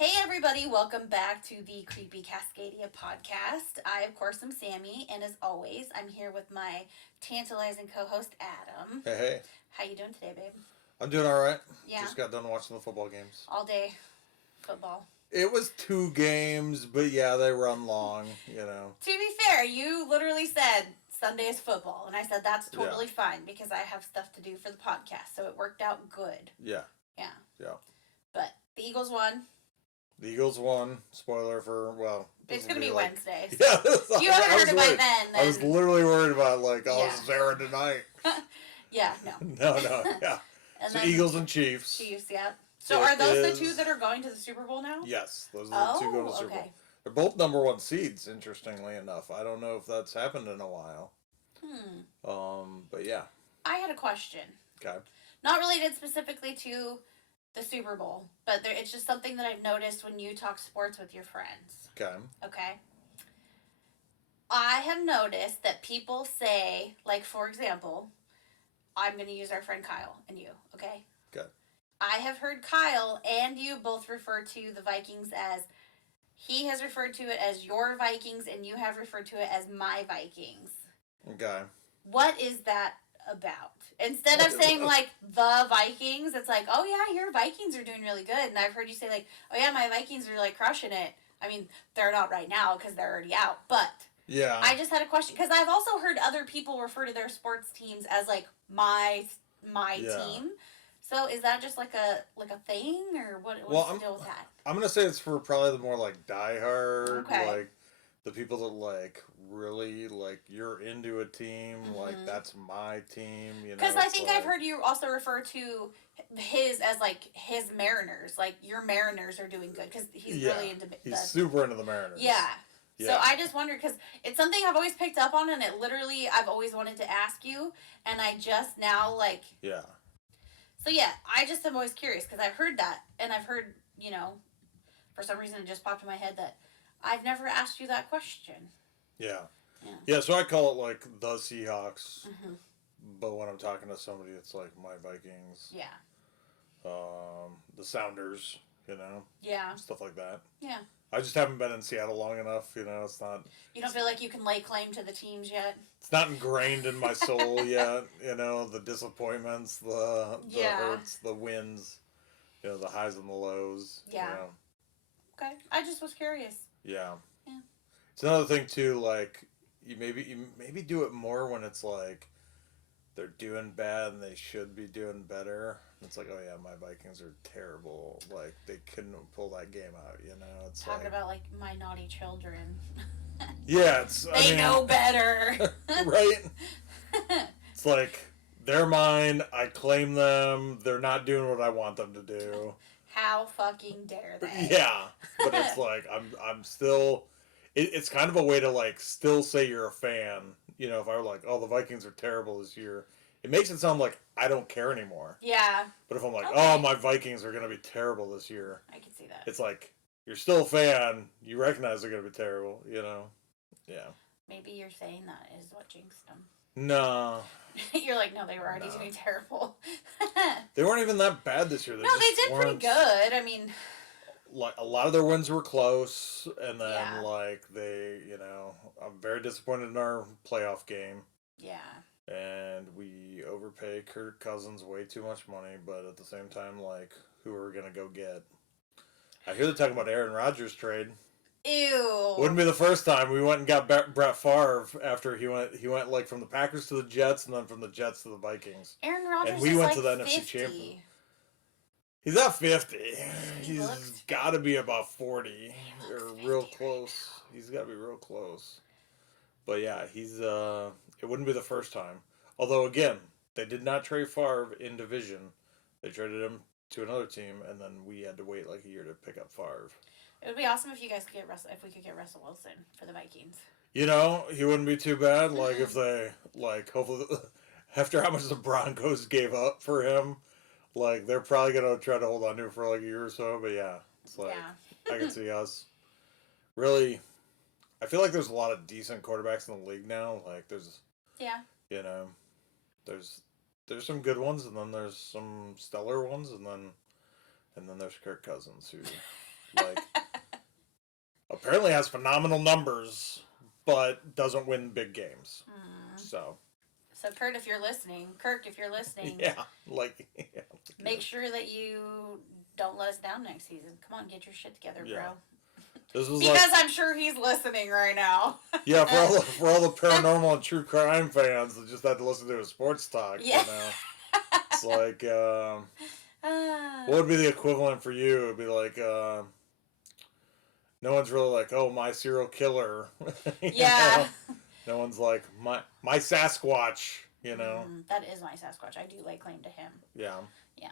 Hey everybody, welcome back to the Creepy Cascadia podcast. I, of course, am Sammy, and as always, I'm here with my tantalizing co-host Adam. Hey, hey. How you doing today, babe? I'm doing all right. Yeah, Just got done watching the football games. all day football. It was 2 games, but yeah, they run long. To be fair, you literally said Sunday is football, and I said that's totally Yeah. fine because I have stuff to do for the podcast, so it worked out good. Yeah. Yeah. Yeah. But the Eagles won. The Eagles won. Spoiler for, It's going to be Wednesday. So Yeah. if you haven't heard it by then. I was literally worried about, Yeah. is there tonight? Yeah, no. No, yeah. And So then Eagles and Chiefs. Chiefs, yeah. So It are those is- the two that are going to the Super Bowl now? Yes, those are the two going to the Super Bowl. Okay. They're both number one seeds, interestingly enough. I don't know if that's happened in a while. But yeah. I had a question. Okay. Not related specifically to the Super Bowl, but it's just something that I've noticed when you talk sports with your friends. Okay. Okay. I have noticed that people say, like, for example, I'm going to use our friend Kyle and you, okay? Okay. I have heard Kyle and you both refer to the Vikings as, he has referred to it as your Vikings and you have referred to it as my Vikings. Okay. What is that about? Instead of saying, like, the Vikings, it's like, oh, yeah, your Vikings are doing really good. And I've heard you say, like, oh, yeah, my Vikings are, like, crushing it. I mean, they're not right now because they're already out. But yeah. I just had a question. Because I've also heard other people refer to their sports teams as, like, my team. So is that just, like a thing? Or what's the deal with that? I'm going to say it's for probably the more, like, diehard, Okay. like, the people that, like, really, like, you're into a team, like, that's my team, Because I think I've heard you also refer to his as, like, his Mariners. Like, your Mariners are doing good because he's really into he's super into the Mariners. Yeah. So I just wondered, because it's something I've always picked up on, and it literally, I've always wanted to ask you, and I just now, like... Yeah. So, yeah, I just am always curious, because I've heard that, and I've heard, for some reason it just popped in my head that I've never asked you that question. Yeah. Yeah, so I call it, like, the Seahawks, but when I'm talking to somebody, it's, like, my Vikings. Yeah. The Sounders, Yeah. stuff like that. Yeah. I just haven't been in Seattle long enough, it's not... You don't feel like you can lay claim to the teams yet? It's not ingrained in my soul yet, the disappointments, the hurts, the wins, the highs and the lows. Yeah. Okay. I just was curious. Yeah. Yeah. It's another thing too, like you maybe do it more when it's like they're doing bad and they should be doing better. It's like, oh yeah, my Vikings are terrible. Like they couldn't pull that game out, It's talking about like my naughty children. Yeah, they know better. Right? It's like they're mine, I claim them, they're not doing what I want them to do. How fucking dare they? Yeah. But it's like I'm still it's kind of a way to like still say you're a fan. If I were like, oh, the Vikings are terrible this year, it makes it sound like I don't care anymore. Yeah. But if I'm like, oh, my Vikings are going to be terrible this year, I can see that. it's like you're still a fan. You recognize they're going to be terrible. Yeah. Maybe you're saying that is what jinxed them. No. You're like, no, they were already doing terrible. They weren't even that bad this year. They did pretty good. I mean, like a lot of their wins were close, and then like they, I'm very disappointed in our playoff game. Yeah. And we overpay Kirk Cousins way too much money, but at the same time, like, who are we gonna go get? I hear they're talking about Aaron Rodgers trade. Ew. Wouldn't be the first time. We went and got Brett Favre after he went like from the Packers to the Jets, and then from the Jets to the Vikings. Aaron Rodgers and we is went like to the 50. NFC Championship. He's not 50. He's looked got to be about 40 or real close. He's got to be real close. But yeah, he's it wouldn't be the first time. Although again, they did not trade Favre in division. They traded him to another team, and then we had to wait like a year to pick up Favre. It would be awesome if you guys could get if we could get Russell Wilson for the Vikings. He wouldn't be too bad. Like if they hopefully after how much the Broncos gave up for him, like they're probably gonna try to hold on to him for like a year or so. But yeah, it's like I can see us really. I feel like there's a lot of decent quarterbacks in the league now. Like there's there's some good ones, and then there's some stellar ones, and then there's Kirk Cousins who Like, apparently has phenomenal numbers, but doesn't win big games. So Kirk, if you're listening, yeah, like yeah, make sure that you don't let us down next season. Come on, get your shit together, bro. This was because I'm sure he's listening right now. Yeah, for all the paranormal and true crime fans that just had to listen to his sports talk, yeah. you know. It's like, what would be the equivalent for you? It would be like, no one's really like, oh, my serial killer. Yeah. Know? No one's like, my Sasquatch, you know. That is my Sasquatch. I do lay claim to him. Yeah. Yeah.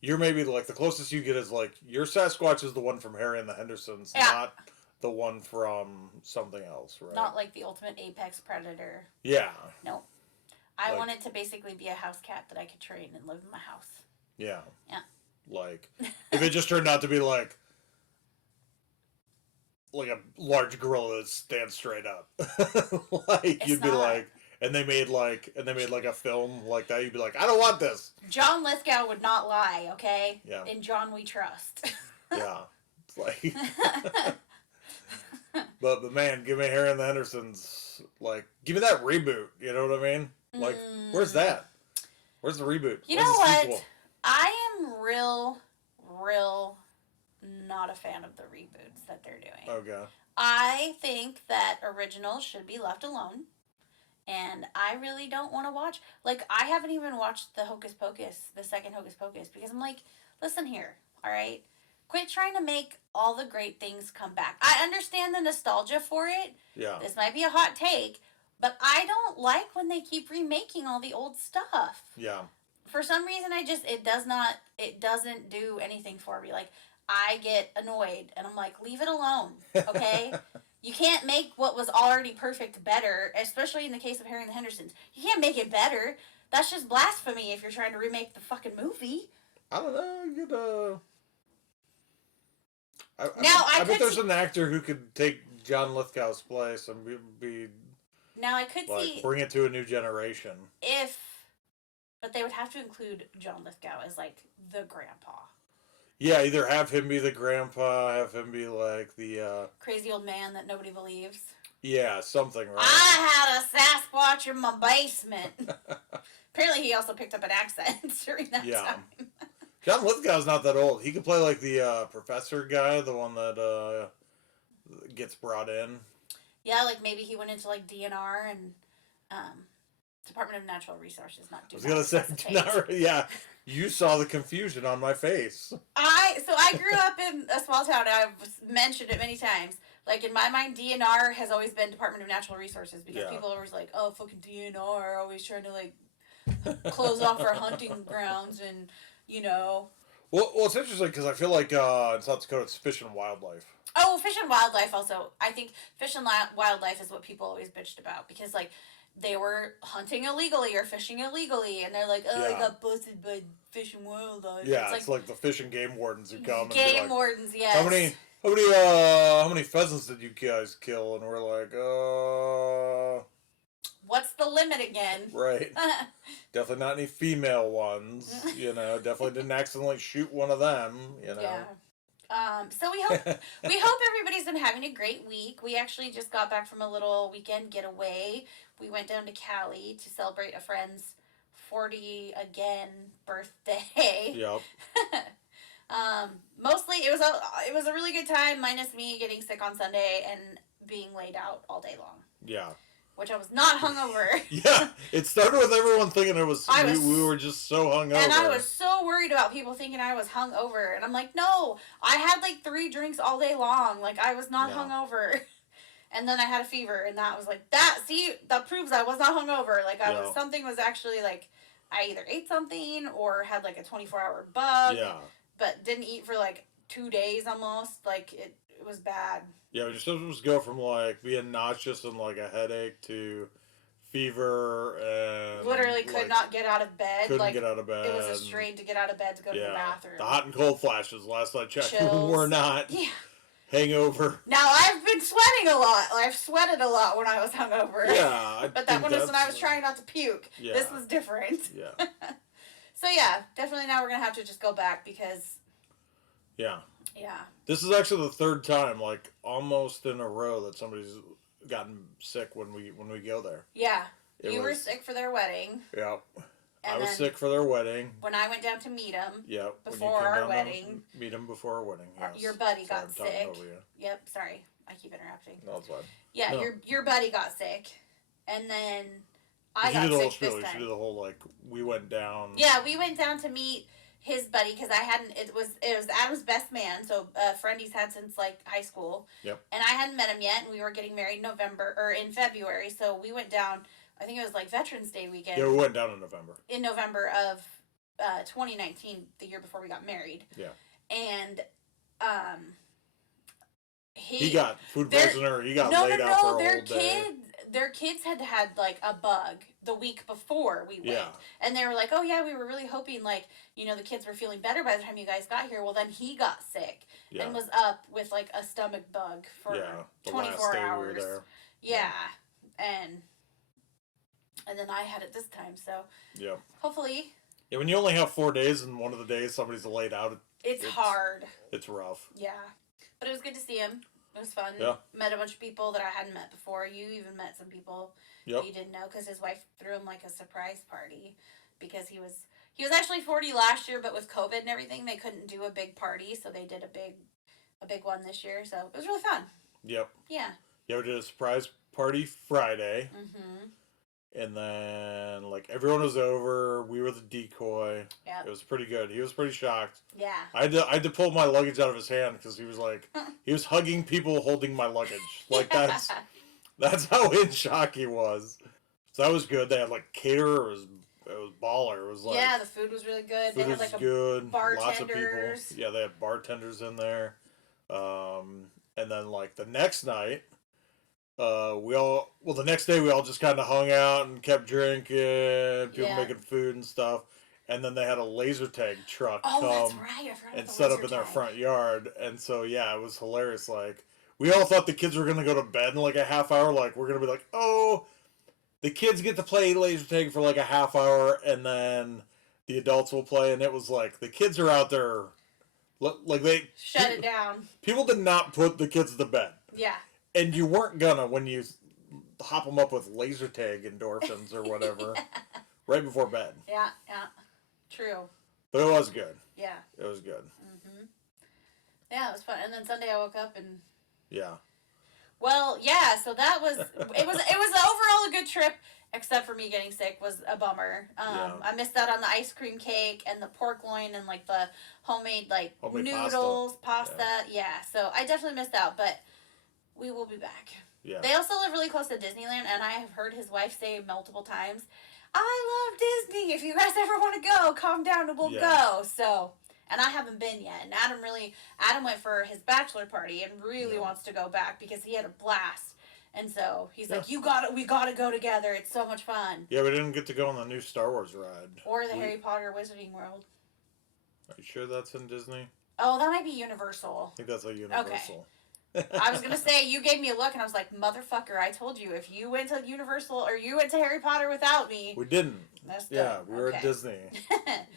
You're maybe like, the closest you get is like, your Sasquatch is the one from Harry and the Hendersons, not the one from something else, right? Not like the ultimate apex predator. Yeah. No. I want it to basically be a house cat that I could train and live in my house. Yeah. Yeah. Like, if it just turned out to be like a large gorilla that stands straight up, like you'd be like, and they made like a film like that, you'd be like, I don't want this. John Lithgow would not lie, okay? Yeah. In John we trust. Yeah. It's like, but man, give me Harry and the Hendersons. Like, give me that reboot. You know what I mean? Like, where's that? Where's the reboot? You know what? I am real not a fan of the reboots that they're doing. Okay. I think that originals should be left alone. And I really don't want to watch. Like, I haven't even watched the Hocus Pocus, the second Hocus Pocus, because I'm like, listen here, all right? Quit trying to make all the great things come back. I understand the nostalgia for it. Yeah. This might be a hot take, but I don't like when they keep remaking all the old stuff. Yeah. For some reason, it doesn't do anything for me. Like, I get annoyed, and I'm like, leave it alone, okay? You can't make what was already perfect better, especially in the case of Harry and the Hendersons. You can't make it better. That's just blasphemy if you're trying to remake the fucking movie. I don't know. I bet there's an actor who could take John Lithgow's place and be. Now I could see bring it to a new generation. But they would have to include John Lithgow as like the grandpa. Yeah, either have him be the grandpa, have him be like the crazy old man that nobody believes. Yeah, something, right? I had a Sasquatch in my basement. Apparently, he also picked up an accent during that time. John Lithgow's not that old. He could play like the professor guy, the one that gets brought in. Yeah, like maybe he went into like DNR and Department of Natural Resources. Not do. I was gonna say, yeah. You saw the confusion on my face. I grew up in a small town. I've mentioned it many times. Like, in my mind, DNR has always been Department of Natural Resources because people are always like, oh, fucking DNR, always trying to, like, close off our hunting grounds and, you know. Well, it's interesting because I feel like in South Dakota it's Fish and Wildlife. Oh, Fish and Wildlife also. I think Fish and Wildlife is what people always bitched about because, like, they were hunting illegally or fishing illegally, and they're like, oh, I got busted by Fish and Wildlife. Yeah, it's like the fish and game wardens who come. Game wardens, yes. How many pheasants did you guys kill? And we're like, what's the limit again? Right. Definitely not any female ones. You know, definitely didn't accidentally shoot one of them. You know. Yeah. So we hope everybody's been having a great week. We actually just got back from a little weekend getaway. We went down to Cali to celebrate a friend's 40 again birthday. Yep. Mostly it was a really good time, minus me getting sick on Sunday and being laid out all day long. Yeah. Which I was not hungover. Yeah, it started with everyone thinking we were just so hungover. And I was so worried about people thinking I was hungover. And I'm like, no, I had like 3 drinks all day long. Like, I was not hungover. And then I had a fever, and that was like, that proves I was not hungover. Like, something was actually like, I either ate something or had like a 24-hour bug. Yeah. But didn't eat for like 2 days almost. Like, it was bad. Yeah, we just supposed to go from like being nauseous and like a headache to fever and literally could not get out of bed. Couldn't get out of bed. It was a strain to get out of bed to go to the bathroom. The hot and cold flashes. Last I checked, Chills. were not. Yeah. Hangover. Now I've been sweating a lot. I've sweated a lot when I was hungover. Yeah, but that one was when I was trying not to puke. Yeah. This was different. Yeah. So yeah, definitely now we're gonna have to just go back because. Yeah. Yeah. This is actually the third time, like almost in a row, that somebody's gotten sick when we go there. Yeah. It You were was- sick for their wedding. Yeah. I And was then sick for their wedding. when I went down to meet him, Yeah. before our wedding. Meet him before our wedding. Yes. Your buddy Sorry, got I'm talking sick. over you. Yep, sorry. I keep interrupting. No, it's fine. Yeah, No. your buddy got sick. And then I She got did the whole sick spiel. this She time. did the whole, like, we went down. Yeah, we went down to meet his buddy because I hadn't. It was Adam's best man, so a friend he's had since like high school. Yep. And I hadn't met him yet, and we were getting married in February, so we went down. I think it was like Veterans Day weekend. Yeah, we went down in November. In November of 2019, the year before we got married. Yeah. And he got food poisoning, or he got laid out for a whole day. Their kids had like a bug the week before we went. Yeah. And they were like, oh yeah, we were really hoping like, the kids were feeling better by the time you guys got here. Well, then he got sick and was up with like a stomach bug for 24 hours. We were there. Yeah. And then I had it this time, so yeah. Hopefully. Yeah, when you only have 4 days and one of the days somebody's laid out, it's hard. It's rough. Yeah. But it was good to see him. It was fun. Yeah. Met a bunch of people that I hadn't met before. You even met some people you didn't know because his wife threw him like a surprise party because he was actually 40 last year, but with COVID and everything, they couldn't do a big party, so they did a big one this year. So it was really fun. Yep. Yeah. Yeah, we did a surprise party Friday. Mm-hmm. And then, like, everyone was over. We were the decoy. Yeah. It was pretty good. He was pretty shocked. Yeah. I had to pull my luggage out of his hand because he was like, he was hugging people holding my luggage. Like, that's how in shock he was. So that was good. They had, like, caterer. It was baller. It was like... Yeah, the food was really good. They had, like, good. bartenders. Lots of people. Yeah, they had bartenders in there. And then, like, the next night... the next day we all just kind of hung out and kept drinking, people making food and stuff, and then they had a laser tag truck come and set up in their front yard, and so it was hilarious. Like, we all thought the kids were gonna go to bed in like a half hour. Like, we're gonna be like, oh, the kids get to play laser tag for like a half hour, and then the adults will play. And it was like the kids are out there, like they shut it down. People did not put the kids to bed. Yeah. And you weren't gonna when you hop them up with laser tag endorphins or whatever right before bed. Yeah, true. But it was good. Yeah. It was good. Mm-hmm. Yeah, it was fun. And then Sunday I woke up and... Yeah. Well, yeah, so that was... it was overall a good trip, except for me getting sick was a bummer. I missed out on the ice cream cake and the pork loin and, like, the homemade noodles, pasta. Yeah, so I definitely missed out, but... We will be back. Yeah. They also live really close to Disneyland, and I have heard his wife say multiple times, I love Disney. If you guys ever want to go, calm down and we'll go. So, and I haven't been yet. And Adam went for his bachelor party and really wants to go back because he had a blast. And so he's like, we gotta go together. It's so much fun. Yeah, we didn't get to go on the new Star Wars ride. Or the Harry Potter Wizarding World. Are you sure that's in Disney? Oh, that might be Universal. I think that's a Universal. Okay. I was going to say, you gave me a look, and I was like, motherfucker, I told you, if you went to Universal, or you went to Harry Potter without me... We didn't. We were at Disney.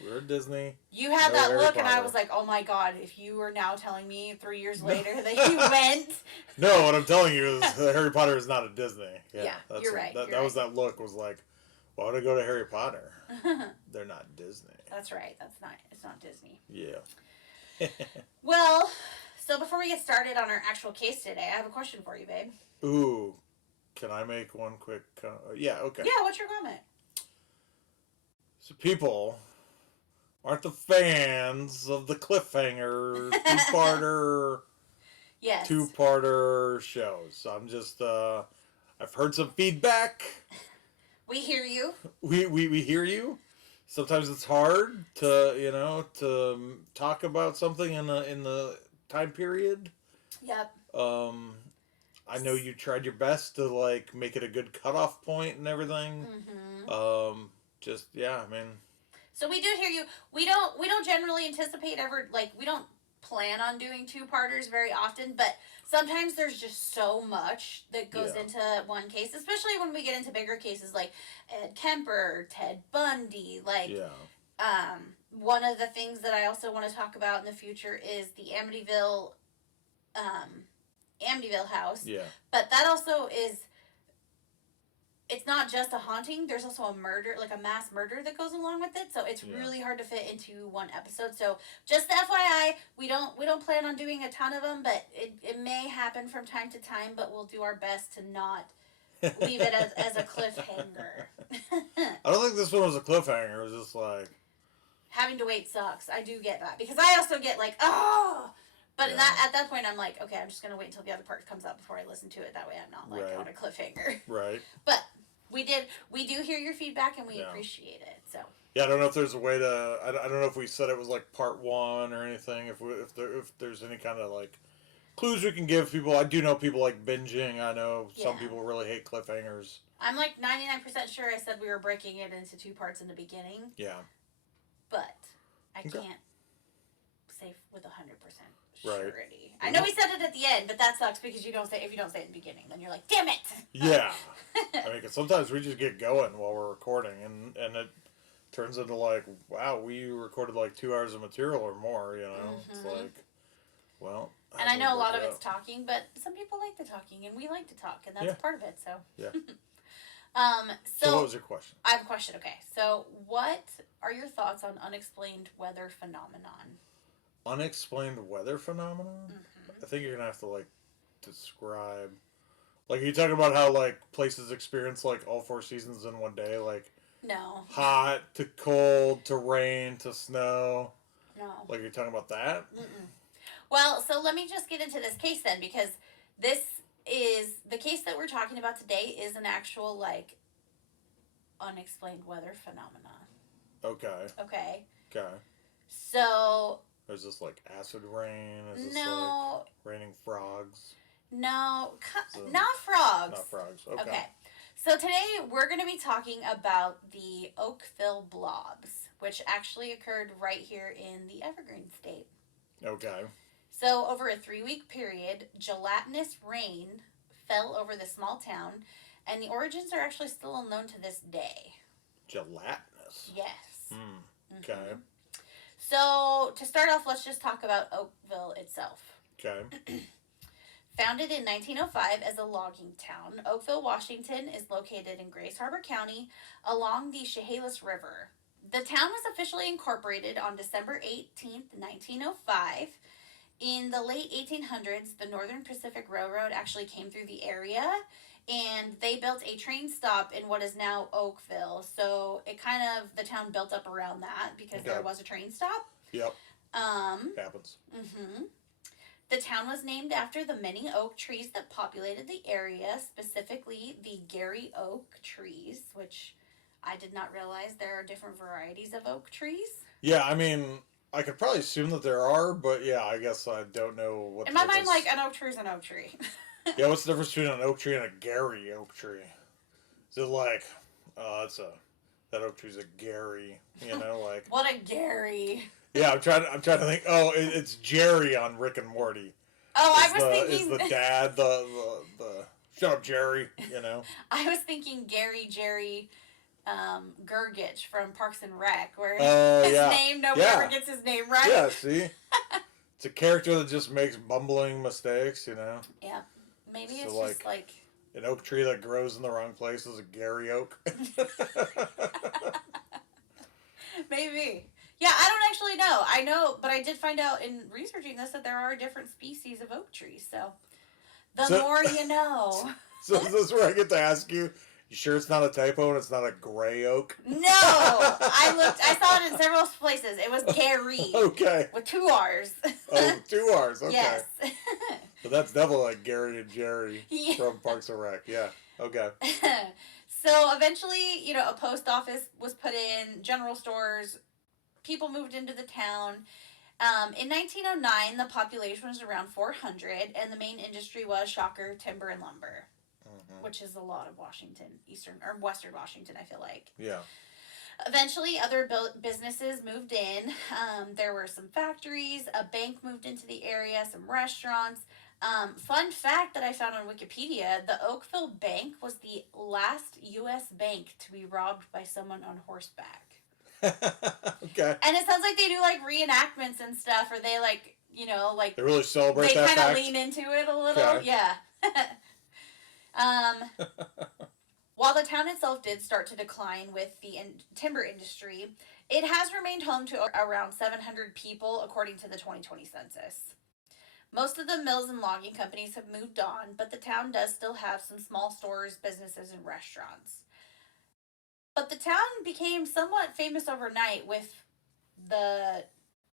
We were at Disney. You had that look, and I was like, oh my god, if you are now telling me 3 years later that you went... No, what I'm telling you is Harry Potter is not at Disney. Yeah, you're right. That was that look, was like, why would I go to Harry Potter? They're not Disney. That's right. It's not Disney. Yeah. Well... So before we get started on our actual case today, I have a question for you, babe. Ooh. Can I make one quick... yeah, okay. Yeah, what's your comment? So people aren't the fans of the cliffhanger two-parter... Yes. Two-parter shows. I'm just... I've heard some feedback. We hear you. We hear you. Sometimes it's hard to, to talk about something in the time period. Yep. I know you tried your best to like make it a good cutoff point and everything. Mm-hmm. So we do hear you. We don't generally anticipate we don't plan on doing two-parters very often, but sometimes there's just so much that goes into one case, especially when we get into bigger cases like Ed Kemper, Ted Bundy, one of the things that I also want to talk about in the future is the Amityville house. Yeah. But that also is, it's not just a haunting. There's also a murder, like a mass murder that goes along with it. So it's really hard to fit into one episode. So just FYI, we don't plan on doing a ton of them, but it may happen from time to time. But we'll do our best to not leave it as a cliffhanger. I don't think this one was a cliffhanger. It was just like having to wait sucks. I do get that because I also get like, oh. But at that point, I'm like, okay, I'm just going to wait until the other part comes up before I listen to it. That way I'm not, like, on a cliffhanger. Right. But we do hear your feedback, and we appreciate it, so. Yeah, I don't know if there's a way to, I don't know if we said it was, like, part one or anything, if there's any kind of, like, clues we can give people. I do know people like binging. I know some people really hate cliffhangers. I'm, like, 99% sure I said we were breaking it into two parts in the beginning. Yeah. But I can't say with 100%. Surety. Right. I know we said it at the end, but that sucks because if you don't say it in the beginning, then you're like, damn it. Yeah. I mean, 'cause sometimes we just get going while we're recording, and it turns into like, wow, we recorded like 2 hours of material or more. You know, it's like, well. And I know a lot of it's talking, but some people like the talking, and we like to talk, and that's part of it. So. Yeah. So what was your question? I have a question. Okay, so what are your thoughts on unexplained weather phenomenon? Unexplained weather phenomenon? I think you're gonna have to like describe. Like, are you talking about how like places experience like all four seasons in one day? Like, no. Hot to cold to rain to snow. No. Like, you're talking about that? Well, so let me just get into this case then, because this is the case that we're talking about today is an actual like unexplained weather phenomena. Okay. Okay. Okay. So. Is this like acid rain? Is this like raining frogs? No, not frogs. Not frogs. Okay. So today we're going to be talking about the Oakville Blobs, which actually occurred right here in the Evergreen State. Okay. So over a 3-week period, gelatinous rain fell over the small town, and the origins are actually still unknown to this day. Gelatinous? Yes. Okay. So, to start off, let's just talk about Oakville itself. Okay. Founded in 1905 as a logging town, Oakville, Washington is located in Grace Harbor County along the Chehalis River. The town was officially incorporated on December 18th, 1905. In the late 1800s, the Northern Pacific Railroad actually came through the area, and they built a train stop in what is now Oakville. So it kind of, the town built up around that because there was a train stop. Yep. Happens. The town was named after the many oak trees that populated the area, specifically the Gary oak trees, which I did not realize there are different varieties of oak trees. Yeah, I mean, I could probably assume that there are, but yeah, I guess I don't know what. In my mind, like, an oak tree is an oak tree. Yeah, what's the difference between an oak tree and a Gary oak tree? Is it like, that oak tree's a Gary, you know, like. What a Gary. Yeah, I'm trying to think. Oh, it's Jerry on Rick and Morty. Oh, I was thinking. Is the dad the shut up, Jerry? You know. I was thinking Jerry, Gergich from Parks and Rec, where his name nobody ever gets his name right. Yeah, see, it's a character that just makes bumbling mistakes, you know. Yeah, maybe so it's just like an oak tree that grows in the wrong place is a Gary oak. Maybe. Yeah, I don't actually know. I know, but I did find out in researching this that there are different species of oak trees. So, the more you know. So is this where I get to ask you? You sure it's not a typo and it's not a gray oak? No, I saw it in several places. It was Gary. Okay. With 2 R's. Oh, 2 R's. Okay. Yes. So that's definitely like Gary and Jerry from Parks and Rec. Yeah. Okay. So eventually, you know, a post office was put in, general stores. People moved into the town. In 1909, the population was around 400, and the main industry was, shocker, timber and lumber, which is a lot of Washington, western Washington, I feel like. Yeah. Eventually, other businesses moved in. There were some factories, a bank moved into the area, some restaurants. Fun fact that I found on Wikipedia, the Oakville Bank was the last U.S. bank to be robbed by someone on horseback. Okay. And it sounds like they do like reenactments and stuff, or they like, like They really celebrate they that kind of fact? lean into it a little. Okay. Yeah. um, while the town itself did start to decline with the timber industry, it has remained home to around 700 people according to the 2020 census. Most of the mills and logging companies have moved on, but the town does still have some small stores, businesses, and restaurants. But the town became somewhat famous overnight with the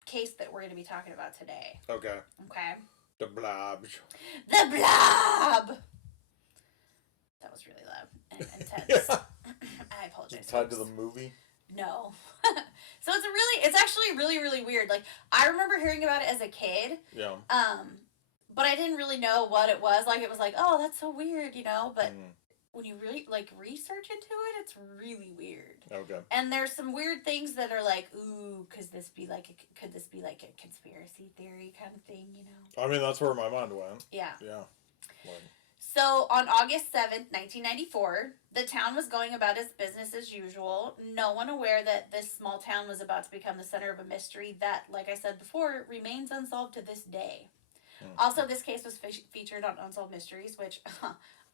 case that we're going to be talking about today. Okay. Okay. The Blobs. The Blob! That was really loud and intense. Yeah. I apologize. Tied to the movie? No. So it's actually really, really weird. Like, I remember hearing about it as a kid. Yeah. But I didn't really know what it was. Like, it was like, oh, that's so weird, But when you really, like, research into it, it's really weird. Okay. And there's some weird things that are like, ooh, could this be like a conspiracy theory kind of thing, I mean, that's where my mind went. Yeah. Yeah. Like, so on August 7th, 1994, the town was going about its business as usual. No one aware that this small town was about to become the center of a mystery that, like I said before, remains unsolved to this day. Also, this case was featured on Unsolved Mysteries, which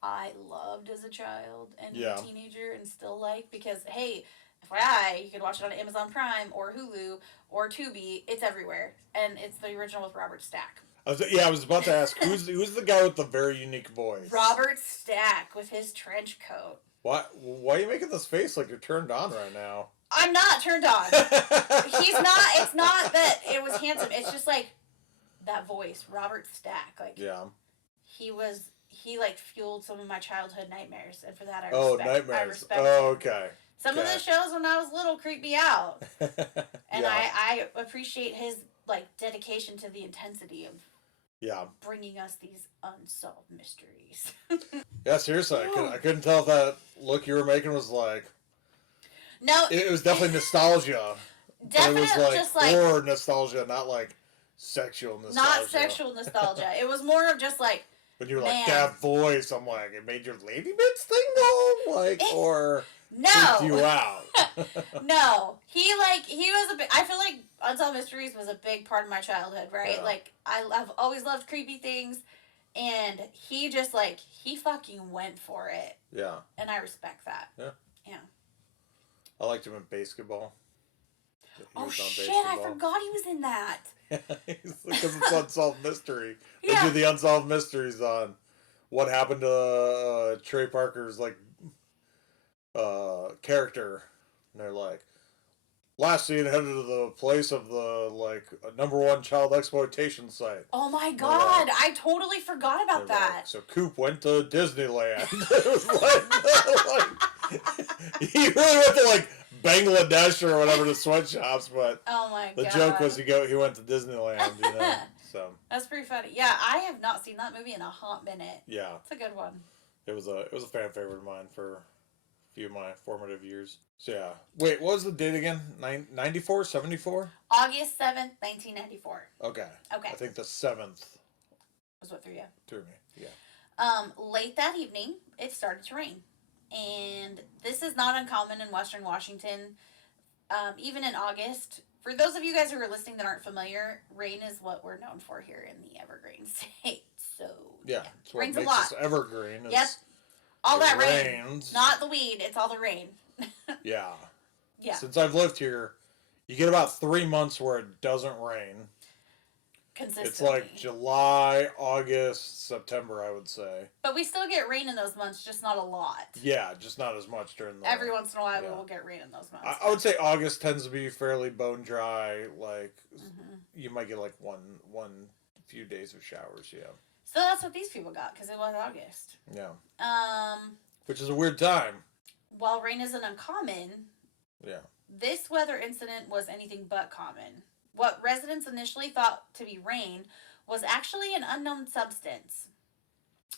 I loved as a child and a teenager and still like, because, hey, FYI, you could watch it on Amazon Prime or Hulu or Tubi. It's everywhere. And it's the original with Robert Stack. I was about to ask, who's the guy with the very unique voice? Robert Stack with his trench coat. Why are you making this face like you're turned on right now? I'm not turned on. It's not that it was handsome. It's just like that voice, Robert Stack. Like, he fueled some of my childhood nightmares, and for that nightmares. I respect him. Okay. Some of the shows when I was little creeped me out. And I appreciate his dedication to the intensity of bringing us these unsolved mysteries. Yeah, seriously, I couldn't tell if that look you were making was like... No. It was definitely nostalgia. Definitely, it was just like... horror nostalgia, not like sexual nostalgia. Not sexual nostalgia. It was more of just like... When you were like, that voice, I'm like, it made your lady bits thing go? Like, or... No. Freaked you out. No. He was a big... I feel like Unsolved Mysteries was a big part of my childhood, right? Yeah. Like, I've always loved creepy things, and he just, he fucking went for it. Yeah. And I respect that. Yeah. Yeah. I liked him in basketball. Oh, shit, I forgot he was in that. Because it's Unsolved Mystery. Yeah. They do the Unsolved Mysteries on what happened to Trey Parker's, character. And they're like, last scene headed to the place of the, #1 child exploitation site. Oh my god, I totally forgot about that. So Coop went to Disneyland. It was he really went to, Bangladesh or whatever the sweatshops, but oh my god. the joke was he went to Disneyland, So that's pretty funny. Yeah, I have not seen that movie in a hot minute. Yeah. It's a good one. It was a fan favorite of mine for a few of my formative years. So yeah. Wait, what was the date again? 94? 74? August 7th, 1994. Okay. Okay. I think the 7th was what threw you. threw me. Yeah. Late that evening, it started to rain. And this is not uncommon in Western Washington, even in August. For those of you guys who are listening that aren't familiar, rain is what we're known for here in the Evergreen State. So, yeah. It's what rains makes a lot. us evergreen. Yep. All that rain. Rains. Not the weed, it's all the rain. Yeah. Yeah. Since I've lived here, you get about 3 months where it doesn't rain. Consistently. It's like July, August, September, I would say. But we still get rain in those months, just not a lot. Yeah, just not as much during the... Every once in a while, we will get rain in those months. I would say August tends to be fairly bone dry. You might get one few days of showers, yeah. So that's what these people got, because it was August. Yeah. Which is a weird time. While rain isn't uncommon, this weather incident was anything but common. What residents initially thought to be rain was actually an unknown substance.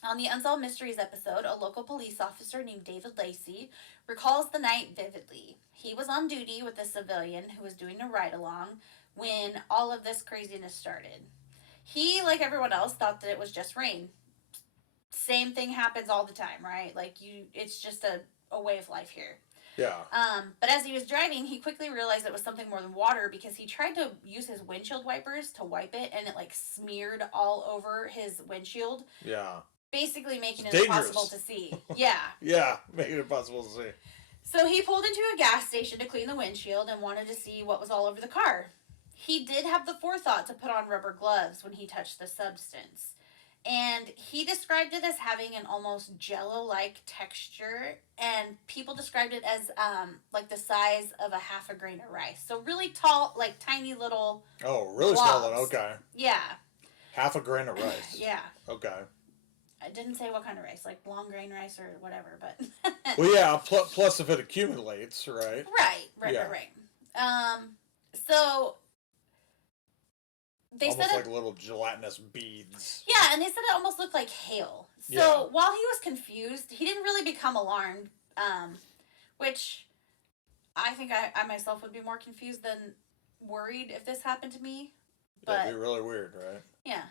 On the Unsolved Mysteries episode, a local police officer named David Lacey recalls the night vividly. He was on duty with a civilian who was doing a ride-along when all of this craziness started. He, like everyone else, thought that it was just rain. Same thing happens all the time, right? It's just a way of life here. Yeah. But as he was driving, he quickly realized it was something more than water because he tried to use his windshield wipers to wipe it, and it like smeared all over his windshield. Yeah. Basically making It's it dangerous. impossible to see. Yeah. Yeah, making it impossible to see. So he pulled into a gas station to clean the windshield and wanted to see what was all over the car. He did have the forethought to put on rubber gloves when he touched the substance. And he described it as having an almost jello-like texture, and people described it as like the size of a half a grain of rice. So really tall, like tiny little. Oh, really blobs. small then. Okay. Yeah. Half a grain of rice. Yeah. Okay. I didn't say what kind of rice, like long grain rice or whatever, but. Well, yeah. Plus, if it accumulates, right? Right. So. They almost said like little gelatinous beads. Yeah, and they said it almost looked like hail. So while he was confused, he didn't really become alarmed, which I think I myself would be more confused than worried if this happened to me. But it'd be really weird, right? Yeah,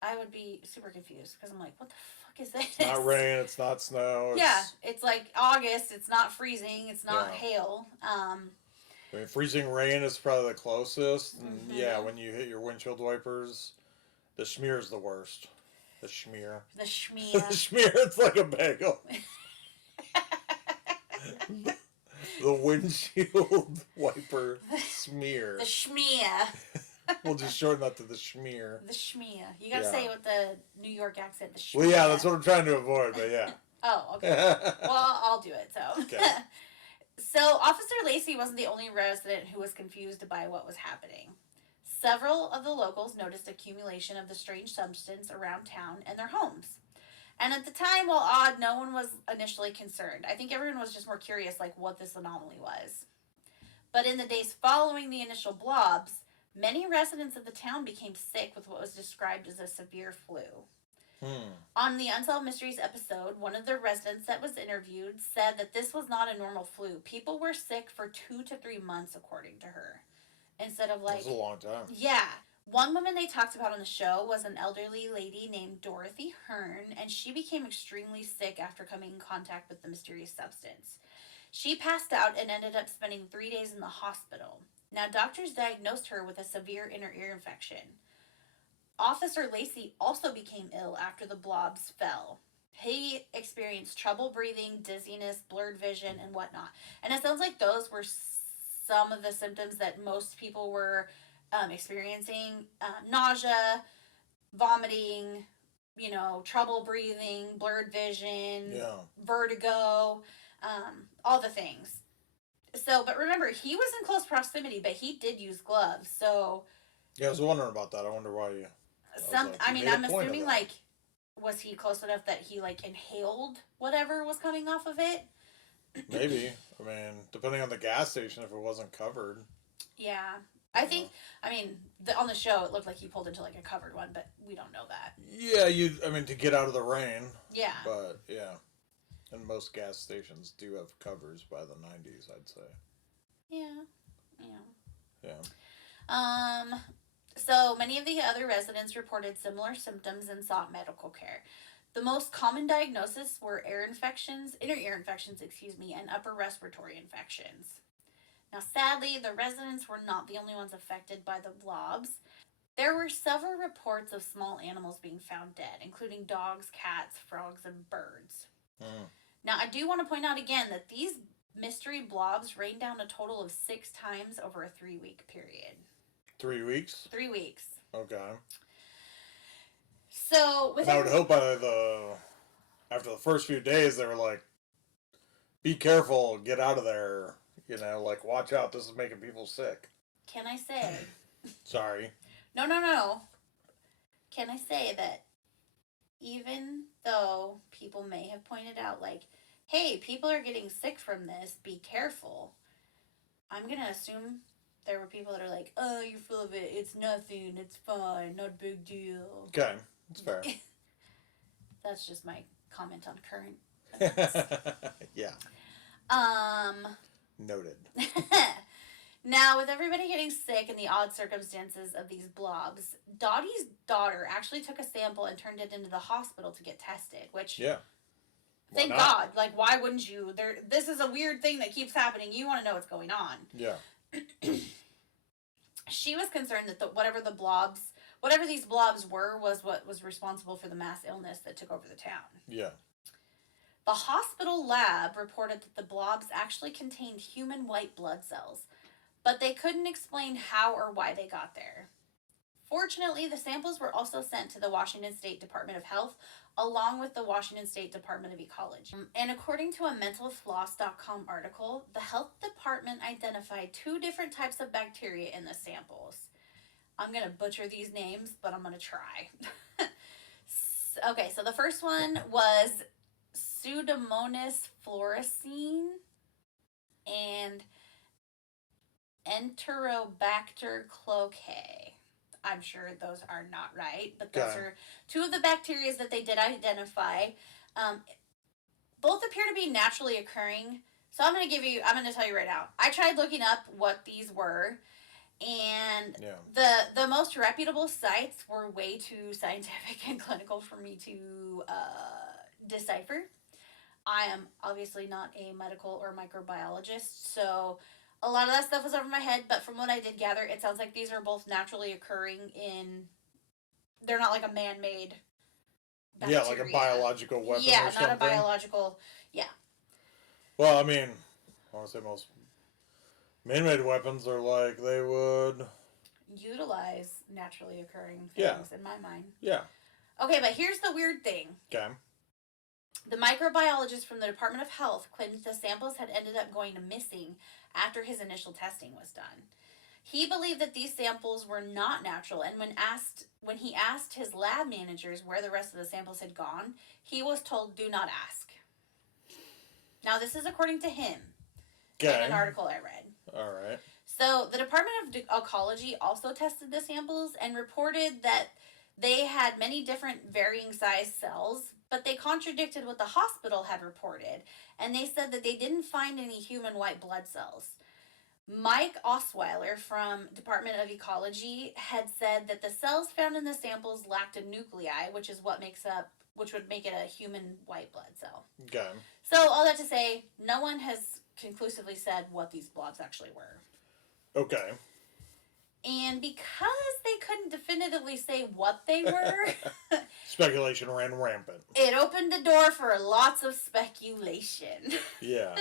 I would be super confused because I'm like, what the fuck is this? It's not rain. It's not snow. It's like August. It's not freezing. It's not hail. I mean, freezing rain is probably the closest. And yeah, when you hit your windshield wipers, the smear is the worst. The schmear. The schmear. The schmear, it's like a bagel. The windshield wiper smear. The schmear. We'll just shorten that to the schmear. The schmear. You gotta say it with the New York accent. The schmear. Well, yeah, that's what I'm trying to avoid, but yeah. Oh, okay. Well, I'll do it, so. Okay. So, Officer Lacey wasn't the only resident who was confused by what was happening. Several of the locals noticed accumulation of the strange substance around town and their homes. And at the time, while odd, no one was initially concerned. I think everyone was just more curious, like, what this anomaly was. But in the days following the initial blobs, many residents of the town became sick with what was described as a severe flu. On the Unsolved Mysteries episode, one of the residents that was interviewed said that this was not a normal flu. People were sick for 2 to 3 months, according to her. Instead of like... That's a long time. Yeah. One woman they talked about on the show was an elderly lady named Dorothy Hearn, and she became extremely sick after coming in contact with the mysterious substance. She passed out and ended up spending 3 days in the hospital. Now, doctors diagnosed her with a severe inner ear infection. Officer Lacey also became ill after the blobs fell. He experienced trouble breathing, dizziness, blurred vision, and whatnot. And it sounds like those were some of the symptoms that most people were experiencing. Nausea, vomiting, trouble breathing, blurred vision, vertigo, all the things. So, but remember, he was in close proximity, but he did use gloves, so... Yeah, I was wondering about that. I wonder why you... I'm assuming, like, was he close enough that he, like, inhaled whatever was coming off of it? Maybe. I mean, depending on the gas station, if it wasn't covered. Yeah. I think, on the show, it looked like he pulled into, like, a covered one, but we don't know that. Yeah, to get out of the rain. Yeah. But, yeah. And most gas stations do have covers by the 90s, I'd say. Yeah. So many of the other residents reported similar symptoms and sought medical care. The most common diagnoses were inner ear infections, and upper respiratory infections. Now, sadly, the residents were not the only ones affected by the blobs. There were several reports of small animals being found dead, including dogs, cats, frogs, and birds. Now, I do want to point out again that these mystery blobs rained down a total of 6 times over a 3-week period. 3 weeks? 3 weeks. Okay. So, I would hope after the first few days, they were like, be careful, get out of there. Watch out, this is making people sick. Can I say? Sorry. No. Can I say that even though people may have pointed out, like, hey, people are getting sick from this, be careful, I'm going to assume there were people that are like, oh, you're full of it, it's nothing, it's fine, not a big deal. Okay, that's fair. That's just my comment on current events. Yeah. Noted. Now, with everybody getting sick and the odd circumstances of these blobs, Dottie's daughter actually took a sample and turned it into the hospital to get tested, which... Yeah. Thank God. Like, why wouldn't you? This is a weird thing that keeps happening. You want to know what's going on. Yeah. She was concerned that whatever these blobs were, was what was responsible for the mass illness that took over the town. Yeah. The hospital lab reported that the blobs actually contained human white blood cells, but they couldn't explain how or why they got there. Fortunately, the samples were also sent to the Washington State Department of Health, along with the Washington State Department of Ecology. And according to a mentalfloss.com article, the health department identified 2 different types of bacteria in the samples. I'm going to butcher these names, but I'm going to try. Okay, so the first one was Pseudomonas fluorescein and Enterobacter cloacae. I'm sure those are not right, but those are 2 of the bacteria that they did identify. Both appear to be naturally occurring. So I'm going to tell you right now. I tried looking up what these were, and the most reputable sites were way too scientific and clinical for me to decipher. I am obviously not a medical or microbiologist, so a lot of that stuff was over my head, but from what I did gather, it sounds like these are both naturally occurring they're not like a man-made bacteria. Yeah, like a biological weapon or something. Yeah, not a biological, yeah. Well, I mean, I want to say most man-made weapons are like, they would utilize naturally occurring things, in my mind. Yeah. Okay, but here's the weird thing. Okay. The microbiologist from the Department of Health claimed that the samples had ended up going missing after his initial testing was done. He believed that these samples were not natural, and when he asked his lab managers where the rest of the samples had gone, he was told, "Do not ask." Now, this is according to him in an article I read. All right. So, the Department of Ecology also tested the samples and reported that they had many different varying size cells, but they contradicted what the hospital had reported, and they said that they didn't find any human white blood cells. Mike Osweiler from Department of Ecology had said that the cells found in the samples lacked a nuclei, which would make it a human white blood cell. Okay. So, all that to say, no one has conclusively said what these blobs actually were. Okay. And because they couldn't definitively say what they were, speculation ran rampant. It opened the door for lots of speculation. Yeah.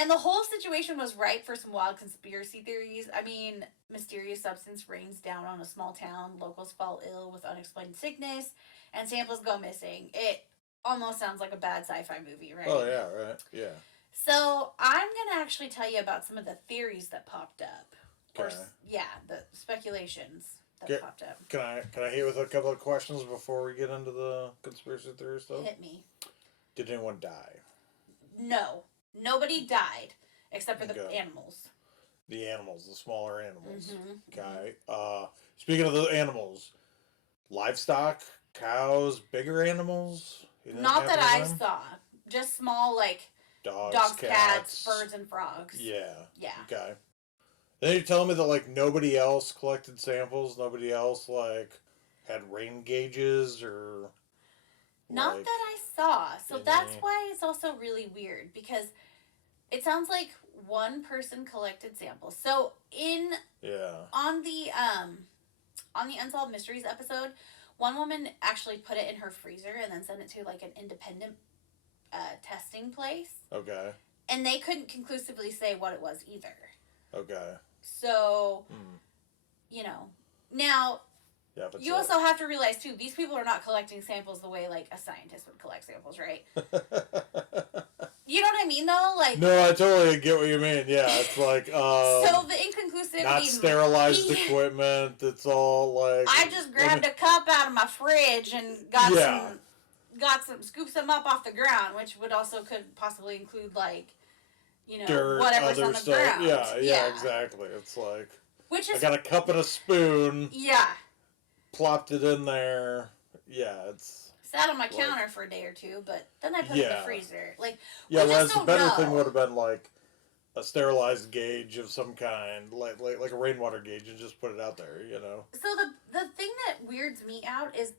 And the whole situation was ripe for some wild conspiracy theories. I mean, mysterious substance rains down on a small town, locals fall ill with unexplained sickness, and samples go missing. It almost sounds like a bad sci-fi movie, right? Oh, yeah, right. Yeah. So, I'm going to actually tell you about some of the theories that popped up. Okay. The speculations that popped up. Can I hit you with a couple of questions before we get into the conspiracy theory stuff? Hit me. Did anyone die? No. Nobody died, except for the animals. The animals, the smaller animals. Mm-hmm. Okay. Speaking of the animals, livestock, cows, bigger animals? Not that I saw. Just small, like, dogs, cats, birds, and frogs. Yeah. Yeah. Okay. Then you're telling me that, like, nobody else collected samples? Nobody else, like, had rain gauges or... Not that I saw. So that's why it's also really weird, because it sounds like one person collected samples. So on the Unsolved Mysteries episode, one woman actually put it in her freezer and then sent it to like an independent testing place. Okay. And they couldn't conclusively say what it was either. Okay. So, now... Yeah, you also have to realize, too, these people are not collecting samples the way, like, a scientist would collect samples, right? You know what I mean, though? Like, no, I totally get what you mean. Yeah, it's like, so the inconclusivity... Not sterilized equipment. It's all, like... I just grabbed a cup out of my fridge and scooped some up off the ground, which could possibly include, like, dirt, whatever's on the ground. Yeah, exactly. It's like... Which is... I got a cup and a spoon. Yeah. Plopped it in there. Yeah, it's... Sat on my counter for a day or two, but then I put it in the freezer. Like, whereas the better thing would have been, like, a sterilized gauge of some kind, like a rainwater gauge, and just put it out there, So the thing that weirds me out is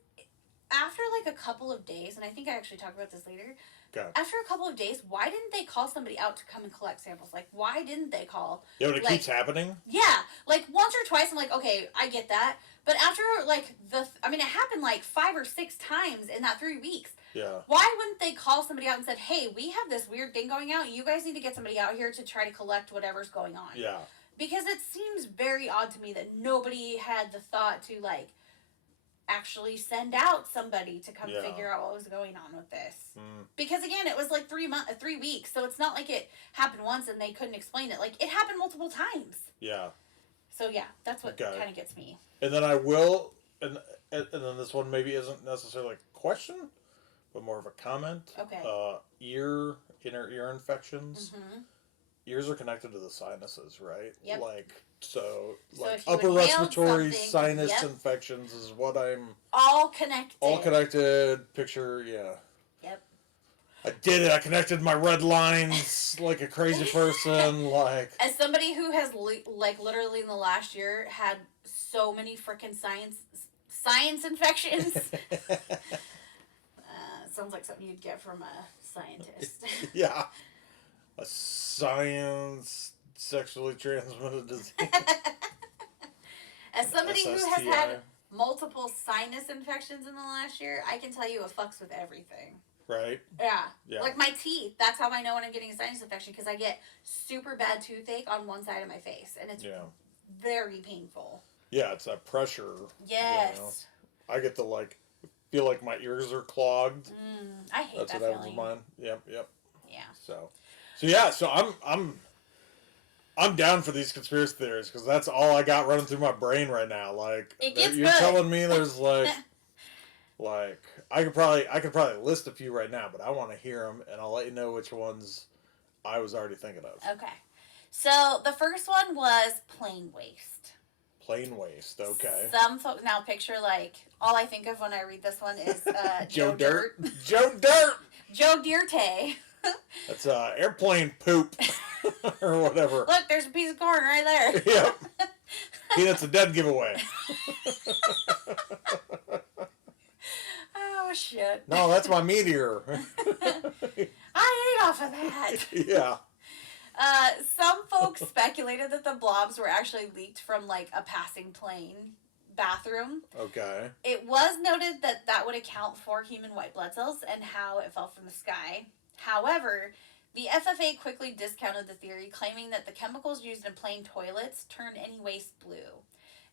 after like a couple of days, and I think I actually talked about this later. Okay. After a couple of days, why didn't they call somebody out to come and collect samples? Like, why didn't they call? Yeah, but it keeps happening. Yeah, like once or twice, I'm like, okay, I get that. But after like it happened like 5 or 6 times in that 3 weeks. Yeah. Why wouldn't they call somebody out and said, hey, we have this weird thing going out. You guys need to get somebody out here to try to collect whatever's going on. Yeah. Because it seems very odd to me that nobody had the thought to like actually send out somebody to come figure out what was going on with this. Because again, it was like 3 weeks, so it's not like it happened once and they couldn't explain it. Like it happened multiple times. Yeah. So yeah, that's what kind of gets me. And then I will, and then this one maybe isn't necessarily a question, but more of a comment. Okay. Inner ear infections. Mm-hmm. Ears are connected to the sinuses, right? Yep. Like upper respiratory sinus infections is what I'm... All connected. All connected. Picture, yeah. Yep. I did it. I connected my red lines like a crazy person. Like, as somebody who has literally in the last year had so many freaking science infections. Sounds like something you'd get from a scientist. Yeah. A science sexually transmitted disease. As somebody who has had multiple sinus infections in the last year, I can tell you it fucks with everything. Right? Yeah. Like my teeth. That's how I know when I'm getting a sinus infection, because I get super bad toothache on one side of my face, and it's very painful. Yeah, it's that pressure. Yes. You know? I get the feel like my ears are clogged. I hate That's that what feeling. happens with mine. Yep. Yeah. So I'm down for these conspiracy theories because that's all I got running through my brain right now. Like, you're telling me there's like I could probably list a few right now, but I want to hear them, and I'll let you know which ones I was already thinking of. Okay. So the first one was plain waste. Plain waste. Okay. Some folks now picture all I think of when I read this one is Joe Dirt. Joe Dirt. Joe Dirte. That's airplane poop or whatever. Look, there's a piece of corn right there. Yep. Peanuts a dead giveaway. Oh shit. No, that's my meteor. I ate off of that. Yeah. Some folks speculated that the blobs were actually leaked from a passing plane bathroom. Okay. It was noted that that would account for human white blood cells and how it fell from the sky. However, the FFA quickly discounted the theory, claiming that the chemicals used in plane toilets turned any waste blue.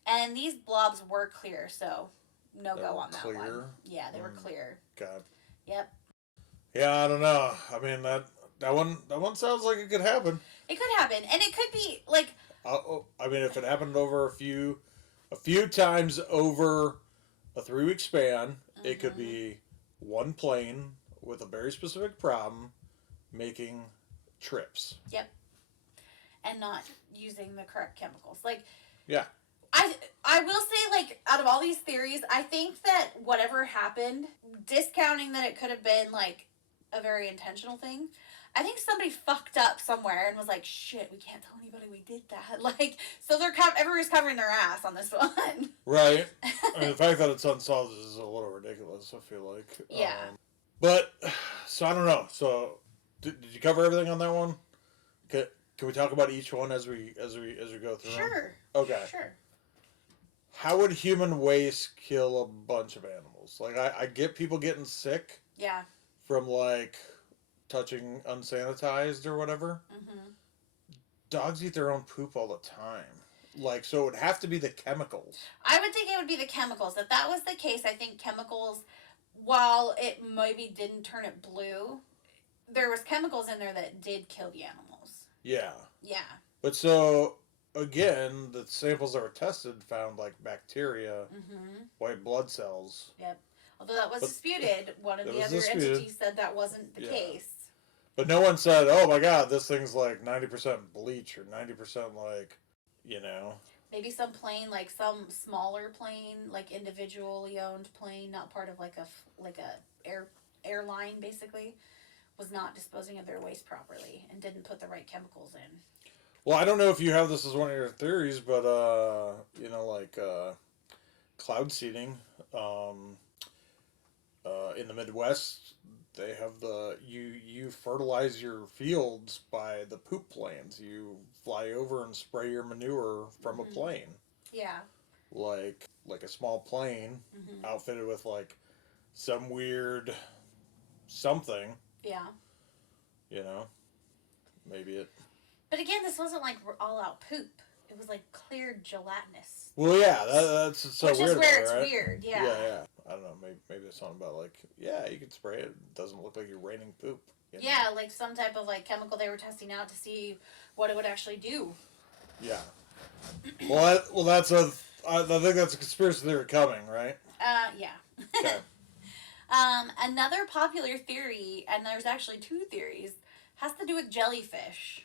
And these blobs were clear, so no go on that one. Yeah, they were clear. God. Yep. Yeah, I don't know. I mean, that one sounds like it could happen. It could happen, and it could be I mean, if it happened over a few times over a 3-week span, it could be one plane with a very specific problem making trips. Yep. And not using the correct chemicals. Yeah. I will say, out of all these theories, I think that whatever happened, discounting that it could have been, a very intentional thing, I think somebody fucked up somewhere and was like, shit, we can't tell anybody we did that. So everybody's covering their ass on this one. Right. I mean, the fact that it's unsolved is a little ridiculous, I feel like. Yeah. But, so I don't know. So, did you cover everything on that one? Can we talk about each one as we go through them? Sure. Okay. Sure. How would human waste kill a bunch of animals? I get people getting sick. Yeah. From, touching unsanitized or whatever. Mm-hmm. Dogs eat their own poop all the time. So it would have to be the chemicals. I would think it would be the chemicals. If that was the case, I think chemicals, while it maybe didn't turn it blue, there was chemicals in there that did kill the animals. Yeah. Yeah. But so, again, the samples that were tested found, bacteria, white blood cells. Yep. Although that was disputed, one of the other entities said that wasn't the case. But no one said, oh my god, this thing's 90% bleach or 90% Maybe some plane, some smaller plane, individually owned plane, not part of a airline basically, was not disposing of their waste properly and didn't put the right chemicals in. Well, I don't know if you have this as one of your theories, but cloud seeding. in the Midwest, they have you fertilize your fields by the poop planes. You fly over and spray your manure from a plane. Yeah. Like a small plane outfitted with like some weird something. Yeah. You know, maybe it. But again, this wasn't like all out poop. It was like clear gelatinous. Well, yeah, that's so which weird. Which is where it's right? Weird. Yeah. Yeah. I don't know. Maybe there's something about like, yeah, you can spray it. It doesn't look like you're raining poop. You know? Yeah, like some type of like chemical they were testing out to see what it would actually do. Yeah. Well, that's a. I think that's a conspiracy theory coming, right? Yeah. Okay. Another popular theory, and there's actually two theories, has to do with jellyfish.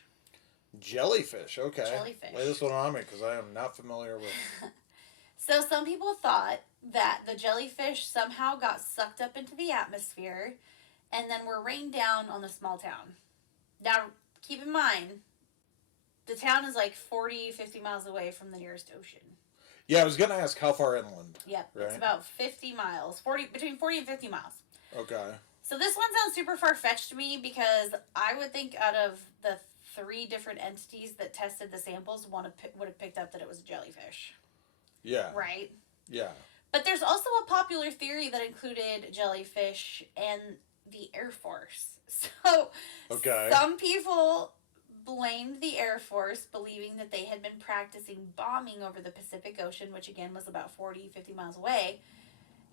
Jellyfish, okay. Jellyfish. Lay this one on me because I am not familiar with. So some people thought that the jellyfish somehow got sucked up into the atmosphere and then were rained down on the small town. Now, keep in mind, the town is like 40, 50 miles away from the nearest ocean. Yeah, I was going to ask how far inland. Yep, right? It's about 50 miles, between 40 and 50 miles. Okay. So this one sounds super far-fetched to me because I would think out of the 3 different entities that tested the samples, one would have picked up that it was a jellyfish. Yeah. Right? Yeah. But there's also a popular theory that included jellyfish and the Air Force. So okay. Some people blamed the Air Force, believing that they had been practicing bombing over the Pacific Ocean, which again was about 40, 50 miles away,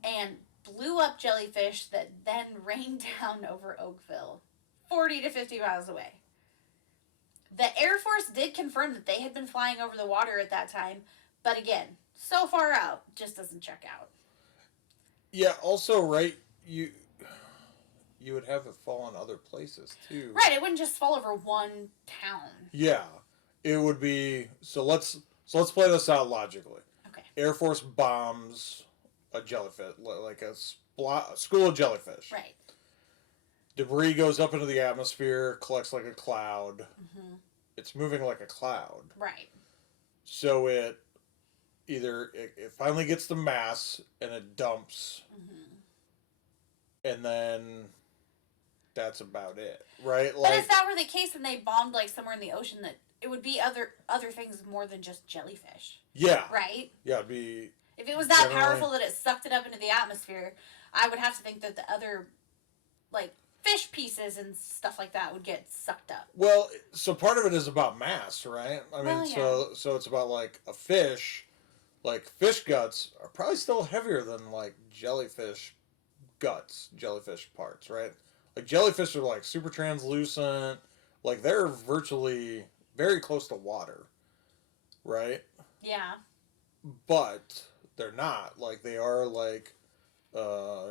and blew up jellyfish that then rained down over Oakville, 40 to 50 miles away. The Air Force did confirm that they had been flying over the water at that time, but again, so far out, just doesn't check out. Yeah, also, right, you would have it fall on other places, too. Right, it wouldn't just fall over one town. Yeah. It would be... So let's play this out logically. Okay. Air Force bombs a jellyfish, like a school of jellyfish. Right. Debris goes up into the atmosphere, collects like a cloud. Mm-hmm. It's moving like a cloud. Right. So it finally gets the mass and it dumps. Mm-hmm. And then that's about it, right? But if that were the case and they bombed like somewhere in the ocean, that it would be other things more than just jellyfish. Yeah. Right? Yeah, it'd be... If it was that powerful that it sucked it up into the atmosphere, I would have to think that the other, like, fish pieces and stuff like that would get sucked up. Well, so part of it is about mass, right? I mean, yeah. so it's about, like, a fish. Like, fish guts are probably still heavier than, like, jellyfish guts, jellyfish parts, right? Like, jellyfish are, like, super translucent. Like, they're virtually very close to water, right? Yeah. But they're not. Like, they are, like,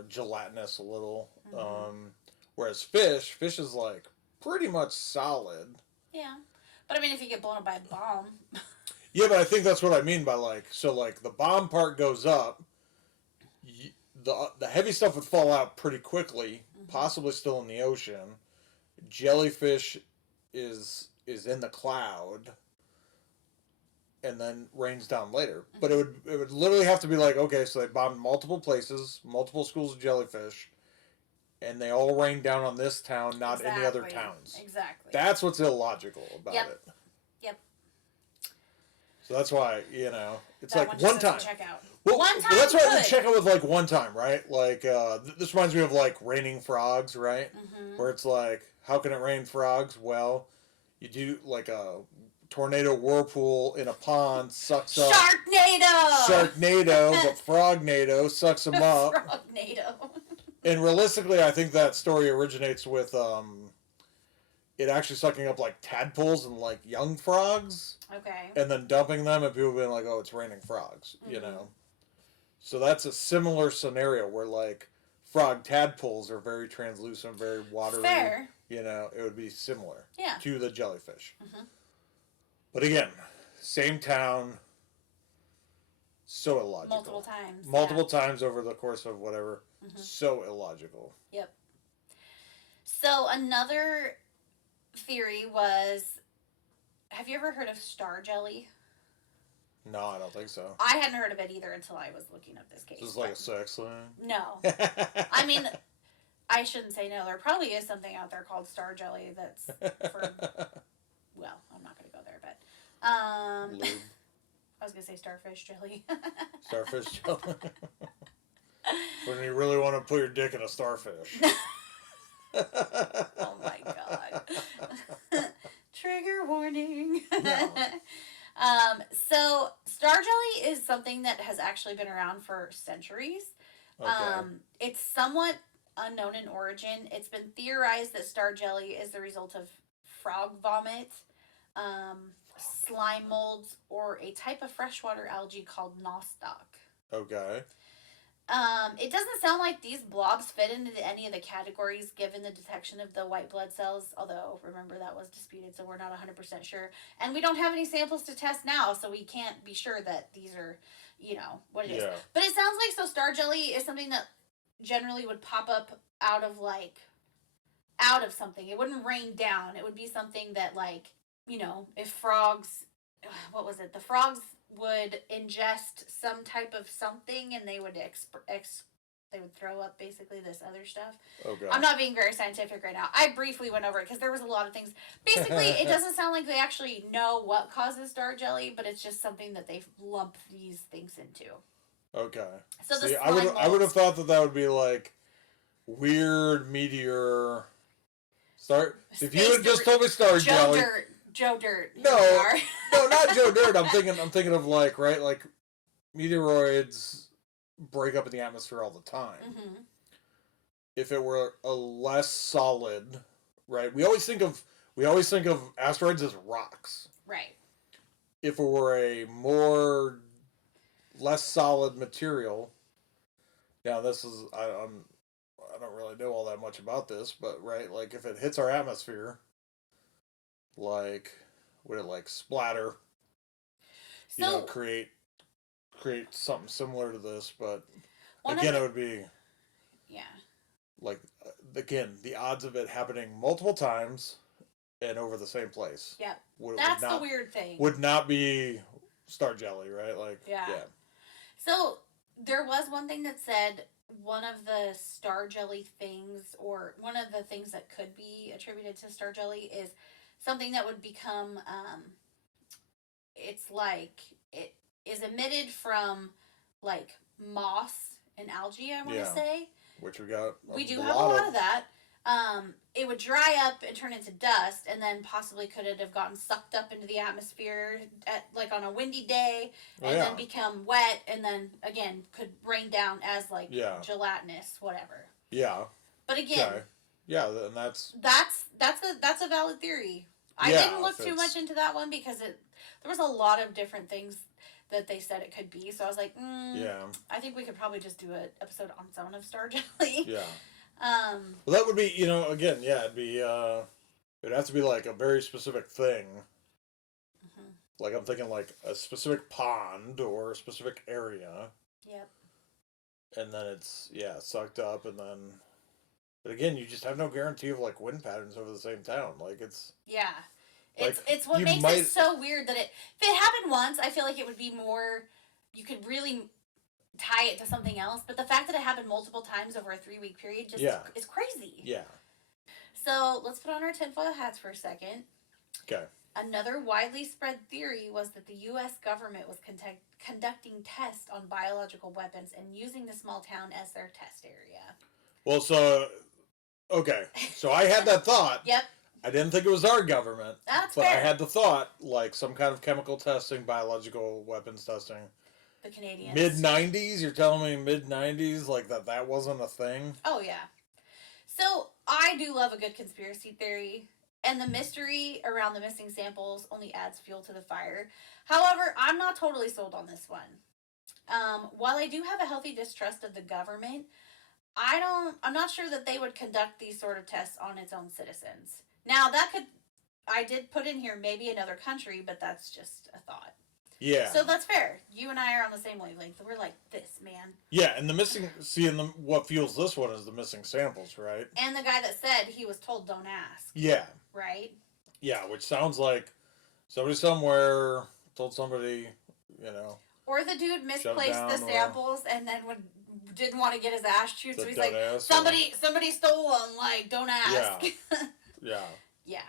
gelatinous a little. Mm-hmm. Whereas fish is, like, pretty much solid. Yeah. But, I mean, if you get blown up by a bomb... Yeah, but I think that's what I mean by, like, so, like, the bomb part goes up, the heavy stuff would fall out pretty quickly, possibly still in the ocean. Jellyfish is in the cloud, and then rains down later. But it would literally have to be like, okay, so they bombed multiple places, multiple schools of jellyfish, and they all rained down on this town, not any other towns. Exactly. That's what's illogical about it. Yep. So that's why, it's that like one time. Check out. Well, one time that's why we check out with like one time, right? Like, this reminds me of like raining frogs, right? Mm-hmm. Where it's like, how can it rain frogs? Well, you do like a tornado whirlpool in a pond, sucks up. Sharknado, but Frognado sucks them up. Frognado. And realistically, I think that story originates with it actually sucking up like tadpoles and like young frogs. Okay. And then dumping them, and people being like, "Oh, it's raining frogs," So that's a similar scenario where like frog tadpoles are very translucent, very watery. Fair. It would be similar. Yeah. To the jellyfish. Mm-hmm. But again, same town. So illogical. Multiple times over the course of whatever. Mm-hmm. So illogical. Yep. So another theory was, have you ever heard of star jelly? No, I don't think so. I hadn't heard of it either until I was looking up this case. This is like a sex thing? No. I mean, I shouldn't say no. There probably is something out there called star jelly that's for. Well, I'm not going to go there, but I was going to say starfish jelly. Starfish jelly. When you really want to put your dick in a starfish. Oh my god. Trigger warning. No. So star jelly is something that has actually been around for centuries. Okay. It's somewhat unknown in origin. It's been theorized that star jelly is the result of frog vomit, slime molds, or a type of freshwater algae called nostoc. Okay. It doesn't sound like these blobs fit into any of the categories given the detection of the white blood cells, although, remember, that was disputed, so we're not 100% sure. And we don't have any samples to test now, so we can't be sure that these are, what it is. But it sounds like, so star jelly is something that generally would pop up out of something. It wouldn't rain down. It would be something that, if frogs, what was it? The frogs would ingest some type of something, and they would they would throw up basically this other stuff. Okay. I'm not being very scientific right now. I briefly went over it because there was a lot of things. Basically, it doesn't sound like they actually know what causes star jelly, but it's just something that they lump these things into. Okay. So See, I would have thought that would be like weird meteor. If you had just told me star jelly. Joe Dirt. No, no, not Joe Dirt. I'm thinking of like meteoroids break up in the atmosphere all the time. Mm-hmm. If it were a less solid, right? We always think of asteroids as rocks. Right. If it were a less solid material. Now this is I don't really know all that much about this, but right, like if it hits our atmosphere, like would it like splatter? Create something similar to this, but again, it would be like again the odds of it happening multiple times and over the same place. Yeah, that's the weird thing. Would not be star jelly, right? Like yeah. So there was one thing that said one of the star jelly things, or one of the things that could be attributed to star jelly, is something that would become, it's like, it is emitted from, like, moss and algae, I want to say. Which we do have a lot of that. It would dry up and turn into dust, and then possibly could it have gotten sucked up into the atmosphere on a windy day, and then become wet, and then again could rain down as gelatinous, whatever. Yeah. But again, and that's a valid theory. I didn't look too much into that one because there was a lot of different things that they said it could be. So I was like, I think we could probably just do an episode on its own of star jelly. Yeah. Well, that would be, again, it'd be, it'd have to be like a very specific thing. Mm-hmm. Like I'm thinking like a specific pond or a specific area. Yep. And then it's, sucked up, and then, but again, you just have no guarantee of like wind patterns over the same town. Like it's. Yeah. It's what makes it so weird that if it happened once, I feel like it would be more, you could really tie it to something else, but the fact that it happened multiple times over a 3-week period is crazy. Yeah. So let's put on our tinfoil hats for a second. Okay. Another widely spread theory was that the U.S. government was conducting tests on biological weapons and using the small town as their test area. Well, so I had that thought. Yep. I didn't think it was our government. That's but fair. I had the thought, like some kind of chemical testing, biological weapons testing. The Canadians. Mid-90s? You're telling me mid-90s? Like that wasn't a thing? Oh, yeah. So, I do love a good conspiracy theory, and the mystery around the missing samples only adds fuel to the fire. However, I'm not totally sold on this one. While I do have a healthy distrust of the government, I'm not sure that they would conduct these sort of tests on its own citizens. Now, I did put in here maybe another country, but that's just a thought. Yeah. So that's fair. You and I are on the same wavelength. We're like this, man. Yeah, and what fuels this one is the missing samples, right? And the guy that said he was told don't ask. Yeah. Right? Yeah, which sounds like somebody somewhere told somebody, Or the dude misplaced the samples and then would didn't want to get his ass chewed, so he's like, ask, somebody stole him. Like, don't ask. Yeah. Yeah.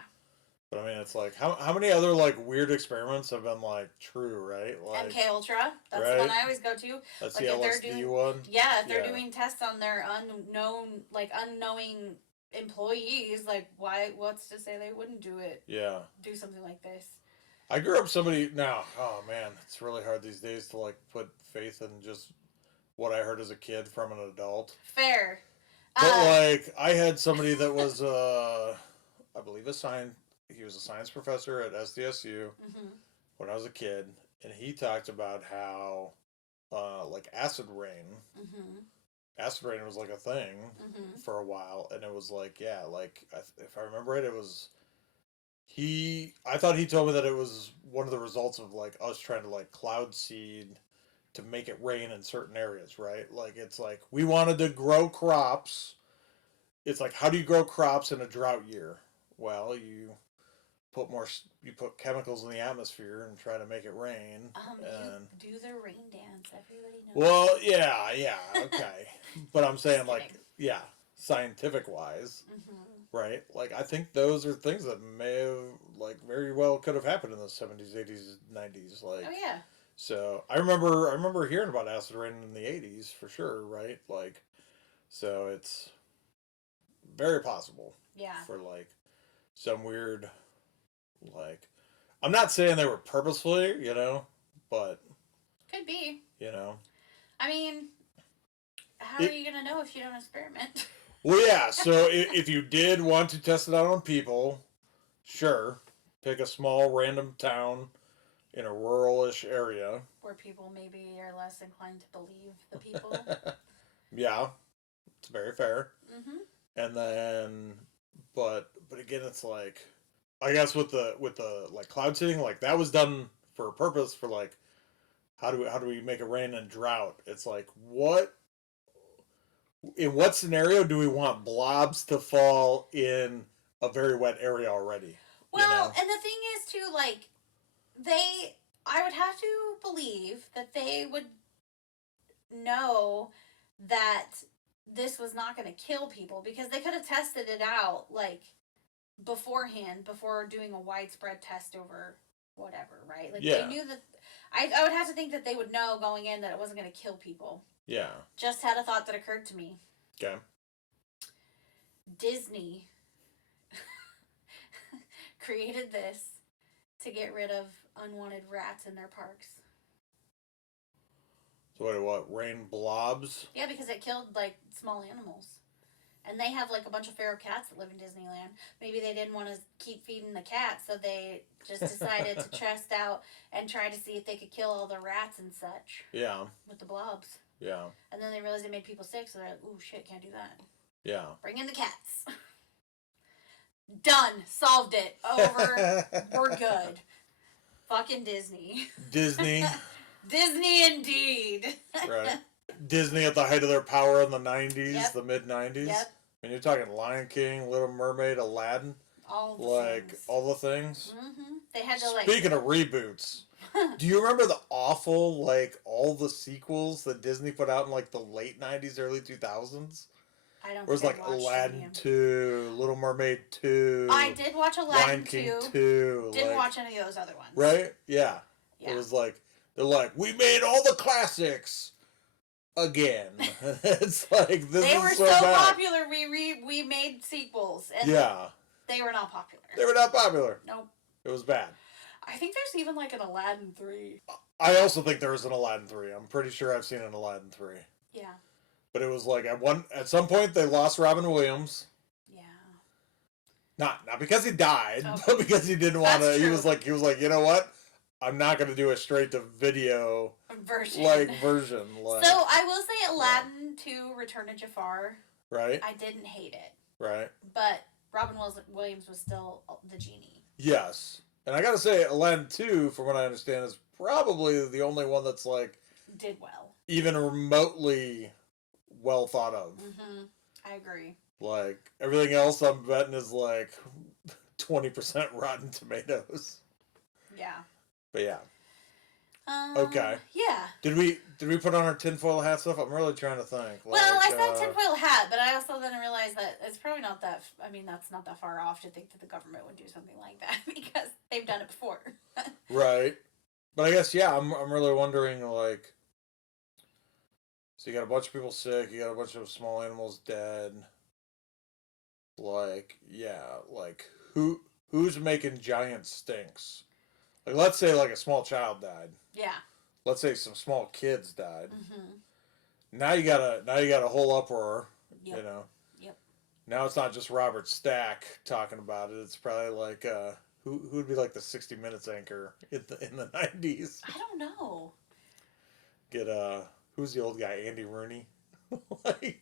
But I mean, it's like how many other like weird experiments have been like true, right? Like MK Ultra. That's right? the one I always go to. That's like the if they're LSD doing, one. Yeah, if they're doing tests on their unknowing employees, like what's to say they wouldn't do it? Yeah. Do something like this. I grew up now. Oh man, it's really hard these days to like put faith in just what I heard as a kid from an adult. Fair. But like I had somebody that was I believe he was a science professor at SDSU when I was a kid, and he talked about how like acid rain was like a thing for a while, and it was like if I remember right, it was I thought he told me that it was one of the results of like us trying to like cloud seed to make it rain in certain areas, right? Like it's like we wanted to grow crops. It's like, how do you grow crops in a drought year? Well, you put chemicals in the atmosphere and try to make it rain. And you do the rain dance. Everybody knows. Well, yeah, okay. But I'm saying like, yeah, scientific wise, right? Like I think those are things that may have like very well could have happened in the 70s, 80s, 90s. Like, oh yeah. So I remember hearing about acid rain in the 80s for sure, right? Like, so it's very possible. Yeah. For like some weird, like, I'm not saying they were purposefully, but could be. I mean, how are you gonna know if you don't experiment? Well, yeah. So if you did want to test it out on people, sure, pick a small random town in a rural-ish area where people maybe are less inclined to believe the people. Yeah, it's very fair. And then, but again, it's like, I guess with the like cloud seeding, like that was done for a purpose for like, how do we make it rain in drought? It's like, in what scenario do we want blobs to fall in a very wet area already? Well, and the thing is too, like, I would have to believe that they would know that this was not going to kill people, because they could have tested it out, like, beforehand, before doing a widespread test over whatever, right? Like, they knew that, I would have to think that they would know going in that it wasn't going to kill people. Yeah. Just had a thought that occurred to me. Okay. Disney created this to get rid of unwanted rats in their parks. So what, rain blobs? Yeah, because it killed, like, small animals. And they have, like, a bunch of feral cats that live in Disneyland. Maybe they didn't want to keep feeding the cats, so they just decided to test out and try to see if they could kill all the rats and such. Yeah. With the blobs. Yeah. And then they realized it made people sick, so they're like, ooh, shit, can't do that. Yeah. Bring in the cats. Done. Solved it. Over. We're good. Fucking Disney. Disney. Disney indeed. Right. Disney at the height of their power in the 90s, Yep. the mid-90s. Yep. I mean, you're talking Lion King, Little Mermaid, Aladdin. All the things. All the things. Mm-hmm. They had to, like... Speaking of reboots, do you remember the awful, like, all the sequels that Disney put out in, like, the late 90s, early 2000s? I don't It was like Aladdin 2, Little Mermaid 2. I did watch Aladdin Lion King 2. 2. Didn't watch any of those other ones. Right? Yeah. Yeah. It was like, they're like, we made all the classics again. It's like, this they is were so so bad. popular, we made sequels. And they were not popular. They were not popular. Nope. It was bad. I think there's even like an Aladdin 3. I also think there was an Aladdin 3. I'm pretty sure I've seen an Aladdin 3. Yeah. But it was like at some point they lost Robin Williams. Yeah. Not because he died, Okay. but because he didn't want to. That's He was like, you know what? I'm not going to do a straight to video version. version. Like, so I will say Aladdin 2: Return of Jafar. Right. I didn't hate it. Right. But Robin Williams was still the genie. Yes. And I got to say, Aladdin 2, from what I understand, is probably the only one that's like did well. Even remotely well thought of. Mm-hmm. I agree. Like, everything else I'm betting is like 20% Rotten Tomatoes. Yeah. But yeah. Okay. Yeah. Did we put on our tinfoil hat stuff? I'm really trying to think. Well, I said tinfoil hat, but I also then realized that it's probably not that. I mean, that's not that far off to think that the government would do something like that because they've done it before. Right. But I guess yeah, I'm really wondering like. So you got a bunch of people sick. You got a bunch of small animals dead. Like yeah, like who's making giant stinks? Like let's say like a small child died. Yeah. Let's say some small kids died. Mm-hmm. Now you got a whole uproar. Yep. You know. Yep. Now it's not just Robert Stack talking about it. It's probably like who'd be like the 60 Minutes anchor in the 90s. I don't know. Get who's the old guy? Andy Rooney. Like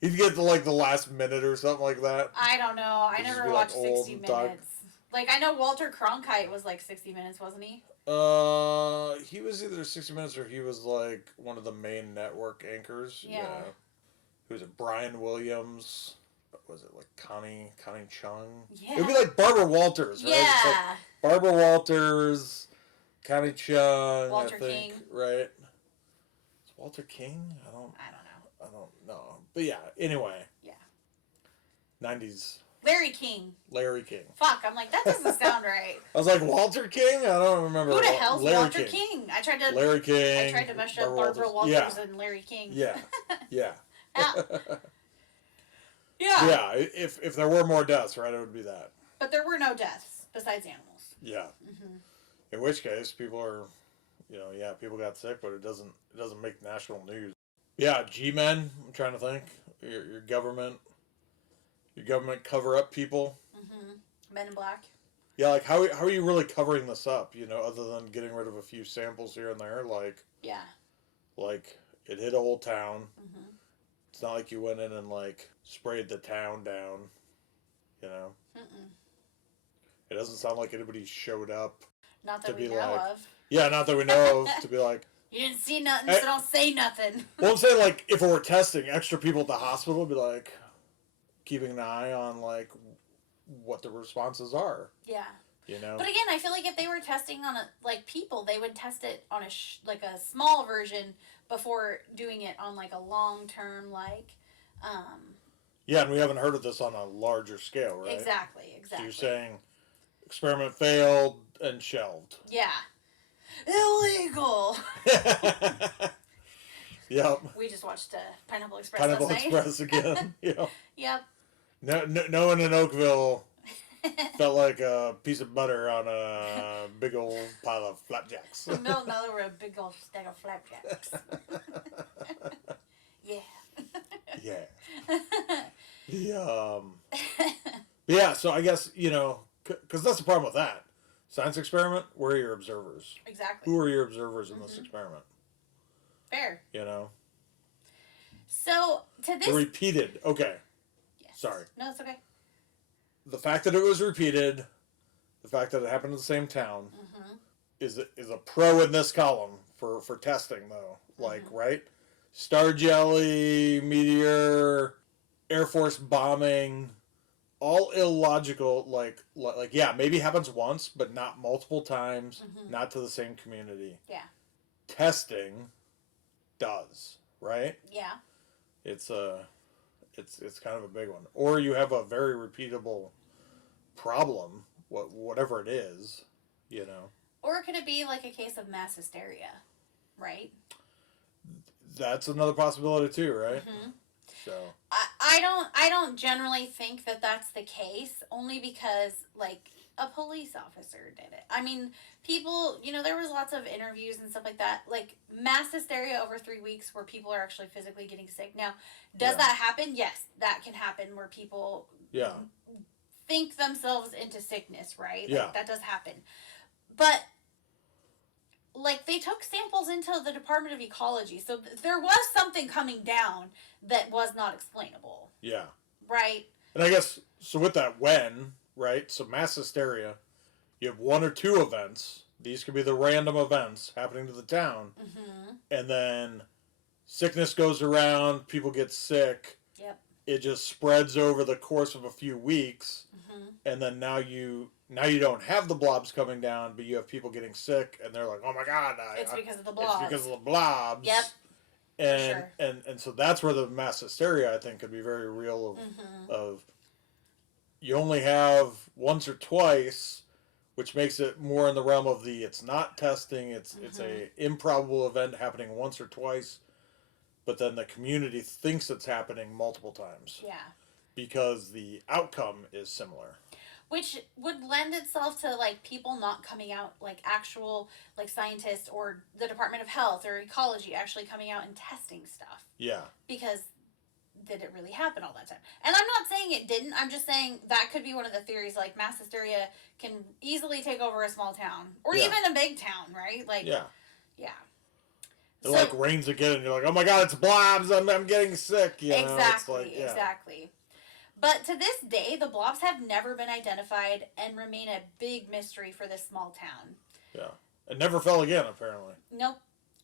he'd get to like the last minute or something like that. I don't know. I never watched like 60 Minutes. Like I know Walter Cronkite was like 60 Minutes, wasn't he? He was either 60 Minutes or he was like one of the main network anchors. Yeah. Who was it? Brian Williams. Was it like Connie Chung? Yeah. It'd be like Barbara Walters, right? Yeah. It's like Barbara Walters, Connie Chung, Walter I think, King. right? Is Walter King? I don't know. But yeah, anyway. Yeah. 90s. Larry King. Fuck, I'm like, that doesn't sound right. I was like, Walter King? I don't remember. Who the hell's Larry Walter King? Larry King. I tried to mesh up Barbara Walters and Larry King. Yeah. Yeah. Yeah. Yeah, if there were more deaths, right, it would be that. But there were no deaths besides animals. Yeah. Mm-hmm. In which case, people are, people got sick, but it doesn't make national news. Yeah, G-men. I'm trying to think. Your government cover up people. Mm-hmm. Men in Black. Yeah, like how are you really covering this up? Other than getting rid of a few samples here and there, like. Yeah. Like it hit a whole town. Mm-hmm. It's not like you went in and like sprayed the town down. Mm-mm. It doesn't sound like anybody showed up. Not that we know of. Yeah, not that we know of. To be like. You didn't see nothing, so don't say nothing. Well, I'm saying, like, if it were testing, extra people at the hospital would be, like, keeping an eye on, like, what the responses are. Yeah. But again, I feel like if they were testing on, people, they would test it on a small version before doing it on, like, a long-term, Yeah, and we haven't heard of this on a larger scale, right? Exactly. So you're saying experiment failed and shelved. Yeah. Illegal. Yep. We just watched Pineapple Express Pineapple last night. Express again. Yep. Yep. No one in Oakville felt like a piece of butter on a big old pile of flapjacks. No, they were a big old stack of flapjacks. Yeah. Yeah. Yeah, so I guess, because that's the problem with that. Science experiment, where are your observers? Exactly. Who are your observers in this experiment? Fair. So, to this... Repeated. Okay. Yes. Sorry. No, it's okay. The fact that it was repeated, the fact that it happened in the same town, is a pro in this column for testing, though. Like, right? Star Jelly, Meteor, Air Force bombing... all illogical, yeah, maybe happens once, but not multiple times, not to the same community. Yeah. Testing does, right? Yeah. It's kind of a big one. Or you have a very repeatable problem, whatever it is, Or could it be like a case of mass hysteria, right? That's another possibility too, right? So I don't generally think that that's the case, only because a police officer did it. I mean, people, there was lots of interviews and stuff like that, like mass hysteria over 3 weeks where people are actually physically getting sick. Now, does that happen? Yes, that can happen where people think themselves into sickness, right? Yeah. That does happen. But they took samples into the Department of Ecology, so there was something coming down that was not explainable. Yeah. Right? And I guess, so with that, right? So mass hysteria, you have one or two events. These could be the random events happening to the town. And then sickness goes around, people get sick. Yep. it just spreads over the course of a few weeks, and then now you don't have the blobs coming down, but you have people getting sick, and they're like, "Oh my god, it's because of the blobs." It's because of the blobs. Yep. And sure. and so that's where the mass hysteria, I think, could be very real. Of you only have once or twice, which makes it more in the realm of it's not testing. It's a improbable event happening once or twice. But then the community thinks it's happening multiple times. Yeah. Because the outcome is similar. Which would lend itself to, like, people not coming out, like, actual, like, scientists or the Department of Health or Ecology actually coming out and testing stuff. Yeah. Because did it really happen all that time? And I'm not saying it didn't. I'm just saying that could be one of the theories. Like, mass hysteria can easily take over a small town. Or even a big town, right? Like, yeah. It like rains again, and you're like, "Oh my god, it's blobs! I'm getting sick." You know? Exactly, exactly. But to this day, the blobs have never been identified and remain a big mystery for this small town. Yeah, it never fell again, apparently. Nope.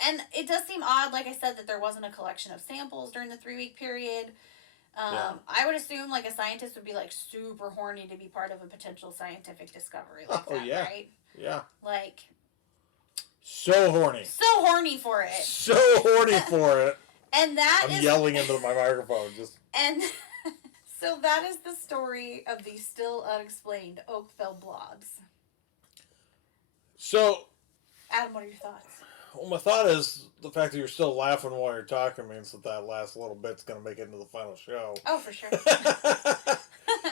And it does seem odd, like I said, that there wasn't a collection of samples during the 3-week period. I would assume, like, a scientist would be, like, super horny to be part of a potential scientific discovery like that, right? Yeah. Like... So horny. So horny for it. So horny for it. And I'm yelling into my microphone. And so that is the story of the still unexplained Oakville Blobs. So... Adam, what are your thoughts? Well, my thought is the fact that you're still laughing while you're talking means that last little bit's going to make it into the final show. Oh, for sure.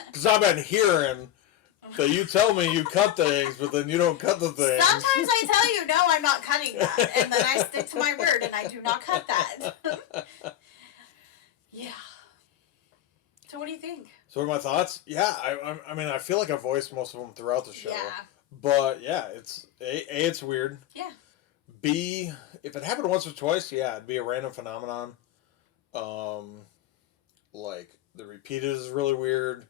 Because I've been hearing that you tell me you cut things, but then you don't cut the things. Sometimes I tell you, no, I'm not cutting that. And then I stick to my word and I do not cut that. Yeah. So what do you think? So what are my thoughts? Yeah, I mean, I feel like I voiced most of them throughout the show. Yeah. But, yeah, it's weird. Yeah. B, if it happened once or twice, yeah, it'd be a random phenomenon. Like, the repeated is really weird.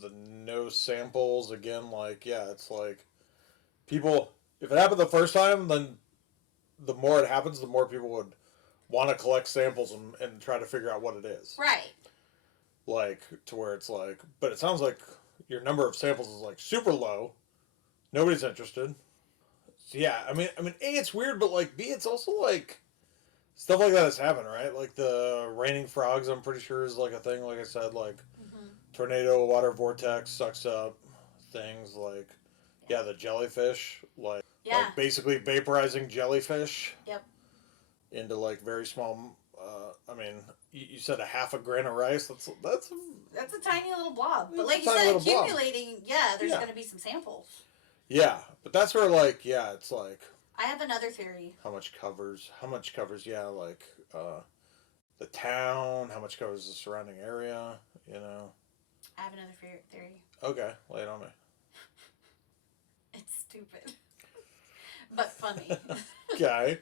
The no samples, again, like, yeah, it's like, people, if it happened the first time, then the more it happens, the more people would want to collect samples and try to figure out what it is. Right. Like, to where it's like, but it sounds like your number of samples is, like, super low. Nobody's interested. So, yeah, I mean, A, it's weird, but, like, B, it's also, like, stuff like that has happened, right? Like, the raining frogs, I'm pretty sure, is, like, a thing, like I said, like, tornado, water vortex sucks up things, like, the jellyfish, like, like basically vaporizing jellyfish. Yep. Into, like, very small, I mean, you said a half a grain of rice, that's a tiny little blob. But like you said, accumulating, there's going to be some samples. Yeah, but that's where, like, it's like... I have another theory. How much covers, like, the town, how much covers the surrounding area, you know? I have another theory. Okay, lay it on me. It's stupid. But funny. Okay.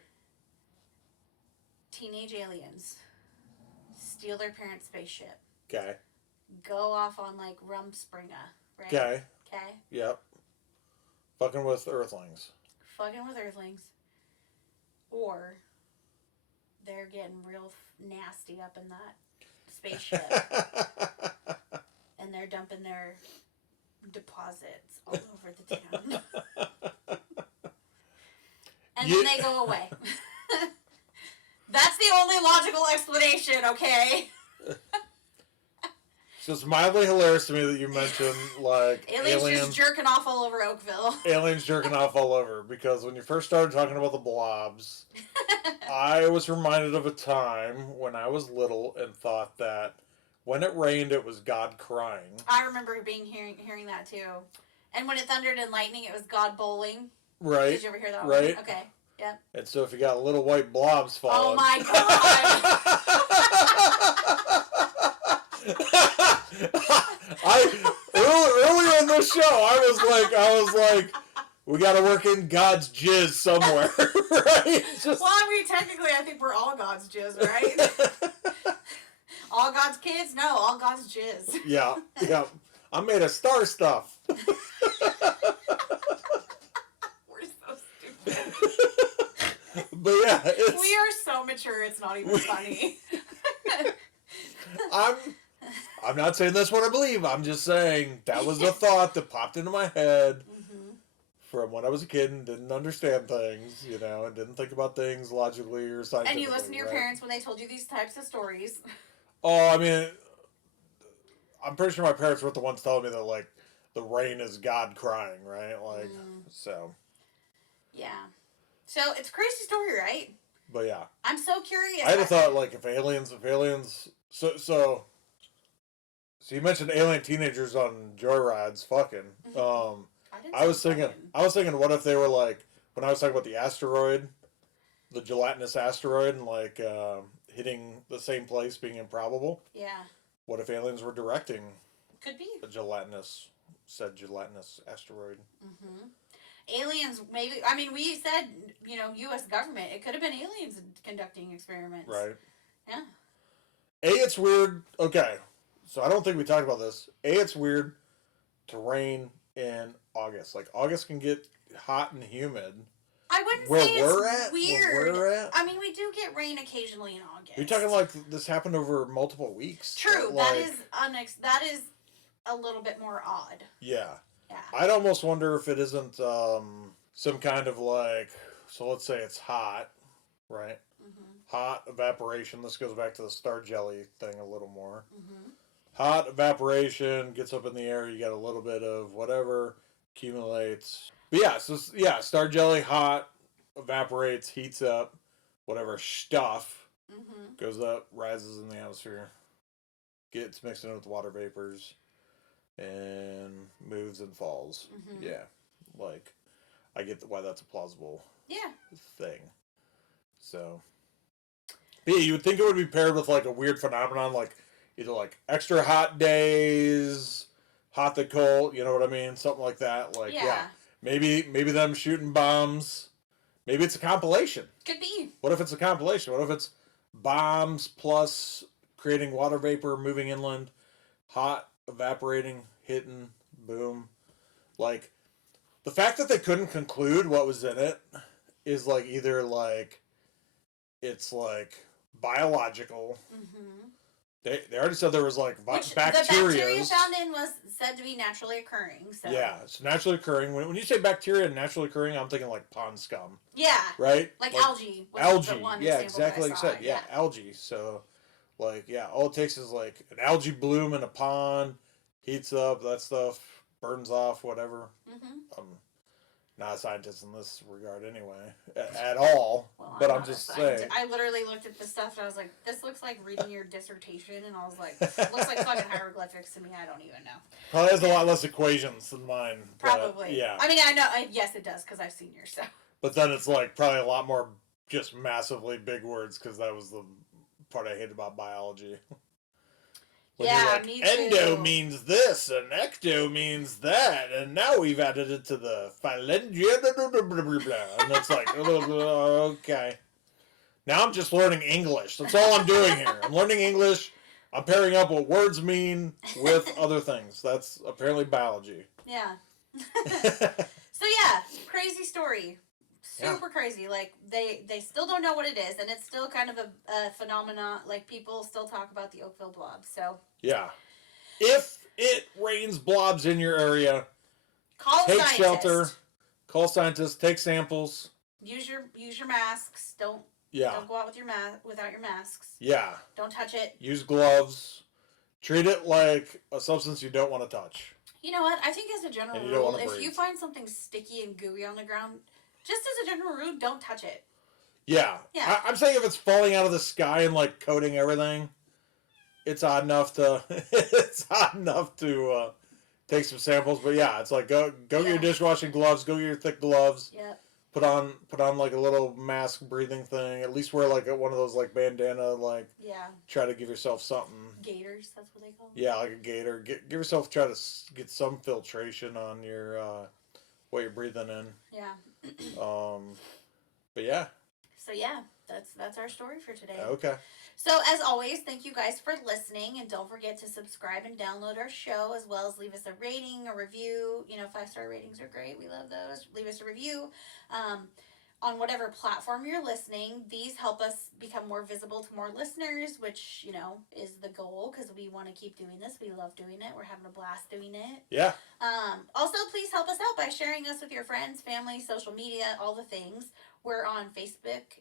Teenage aliens steal their parents' spaceship. Okay. Go off on, like, Rumspringa, right? Okay. Okay? Yep. Fucking with Earthlings. Or they're getting real nasty up in that spaceship. And they're dumping their deposits all over the town. And then they go away. That's the only logical explanation, okay? So it's mildly hilarious to me that you mentioned, like, aliens just jerking off all over Oakville. Aliens jerking off all over. Because when you first started talking about the blobs, I was reminded of a time when I was little and thought that when it rained, it was God crying. I remember hearing that, too. And when it thundered and lightning, it was God bowling. Right. Did you ever hear that right. one? Okay. Yep. And so if you got little white blobs falling... Oh, my God! Earlier in the show, I was like, we got to work in God's jizz somewhere, right? Well, I mean, technically, I think we're all God's jizz, right? All God's kids? No, all God's jizz. Yeah. I'm made of star stuff. We're so stupid. But yeah, we are so mature, it's not even funny. I'm not saying that's what I believe. I'm just saying that was the thought that popped into my head from when I was a kid and didn't understand things, you know, and didn't think about things logically or scientifically. And you listen to your parents when they told you these types of stories. Oh, I mean, I'm pretty sure my parents were the ones telling me that, like, the rain is God crying, right? Like, so. Yeah. So, it's a crazy story, right? But yeah. I'm so curious. I had a thought, like, if aliens, so you mentioned alien teenagers on joyrides fucking. I was thinking, what if they were like, when I was talking about the asteroid, the gelatinous asteroid, and like hitting the same place being improbable. Yeah. What if aliens were directing? Could be. Said gelatinous asteroid. Aliens, maybe. I mean, we said, you know, U.S. government. It could have been aliens conducting experiments. Right. Yeah. It's weird. Okay. So I don't think we talked about this. It's weird to rain in August. Like, August can get hot and humid. I wouldn't Where say we're it's at? weird. Where we're at? I mean, we do get rain occasionally in August. You're talking like this happened over multiple weeks. True. Like, that is a little bit more odd. Yeah. Yeah. I'd almost wonder if it isn't some kind of like, so let's say it's hot, right? Hot evaporation. This goes back to the star jelly thing a little more. Hot evaporation gets up in the air. You got a little bit of whatever accumulates. But yeah, star jelly, hot, evaporates, heats up, whatever stuff goes up, rises in the atmosphere, gets mixed in with water vapors, and moves and falls. Yeah, like, I get why that's a plausible thing. So, but yeah, you would think it would be paired with like a weird phenomenon, like either like extra hot days, hot to cold, you know what I mean? Something like that. Like, yeah. Maybe them shooting bombs. Maybe it's a compilation. Could be. What if it's a compilation? What if it's bombs plus creating water vapor, moving inland, hot, evaporating, hitting, boom. Like, the fact that they couldn't conclude what was in it is like either like it's like biological. They already said there was like bacteria. The bacteria found in was said to be naturally occurring. So. Yeah, it's naturally occurring. When you say bacteria naturally occurring, I'm thinking like pond scum. Yeah. Right? Like algae. Algae. The one yeah, exactly like you said. Yeah, algae. So, like, yeah, all it takes is like an algae bloom in a pond, heats up, that stuff burns off, whatever. I'm not a scientist in this regard anyway, at all. Well, but I'm just saying. I literally looked at the stuff and I was like, this looks like reading your dissertation, and I was like, looks like fucking hieroglyphics to me. I don't even know. Probably has a lot less equations than mine. Probably. Yeah. I mean, I know. Yes, it does, because I've seen yours. So. But then it's like probably a lot more just massively big words, because that was the part I hated about biology. Yeah, me too. Endo means this, and ecto means that, and now we've added it to the phalangia, and it's like, okay. Now I'm just learning English. That's all I'm doing here. I'm learning English. I'm pairing up what words mean with other things. That's apparently biology. Yeah. So yeah, crazy story. Super crazy. Like, they still don't know what it is, and it's still kind of a phenomenon. Like, people still talk about the Oakville Blobs. So yeah, if it rains blobs in your area, take shelter, call scientists, take samples. Use your masks. Don't go out with without your masks. Yeah. Don't touch it. Use gloves. Treat it like a substance you don't want to touch. You know what? I think as a general rule, if you find something sticky and gooey on the ground, just as a general rule, don't touch it. Yeah. I'm saying if it's falling out of the sky and like coating everything, it's odd enough to take some samples. But yeah, it's like go get your dishwashing gloves, go get your thick gloves. Yep. Put on like a little mask breathing thing. At least wear like one of those like bandana, like try to give yourself something. Gaiters, that's what they call them. Yeah, like a gaiter. Give yourself, try to get some filtration on your what you're breathing in. Yeah. But yeah. So yeah, that's our story for today. Okay. So as always, thank you guys for listening, and don't forget to subscribe and download our show, as well as leave us a rating, a review. 5-star ratings are great. We love those. Leave us a review. on whatever platform you're listening. These help us become more visible to more listeners, which, you know, is the goal because we want to keep doing this. We love doing it. We're having a blast doing it. Yeah. Also, please help us out by sharing us with your friends, family, social media, all the things. We're on Facebook.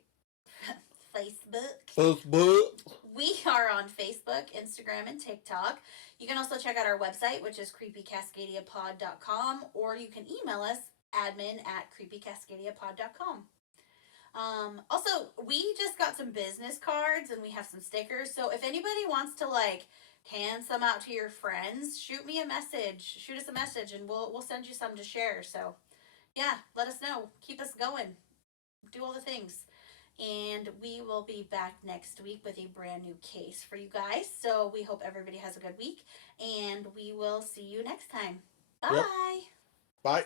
We are on Facebook, Instagram, and TikTok. You can also check out our website, which is creepycascadiapod.com, or you can email us, admin@creepycascadiapod.com. Also, we just got some business cards and we have some stickers. So if anybody wants to like hand some out to your friends, shoot us a message, and we'll send you some to share. So yeah, let us know. Keep us going. Do all the things. And we will be back next week with a brand new case for you guys. So we hope everybody has a good week, and we will see you next time. Bye. Yep. Bye.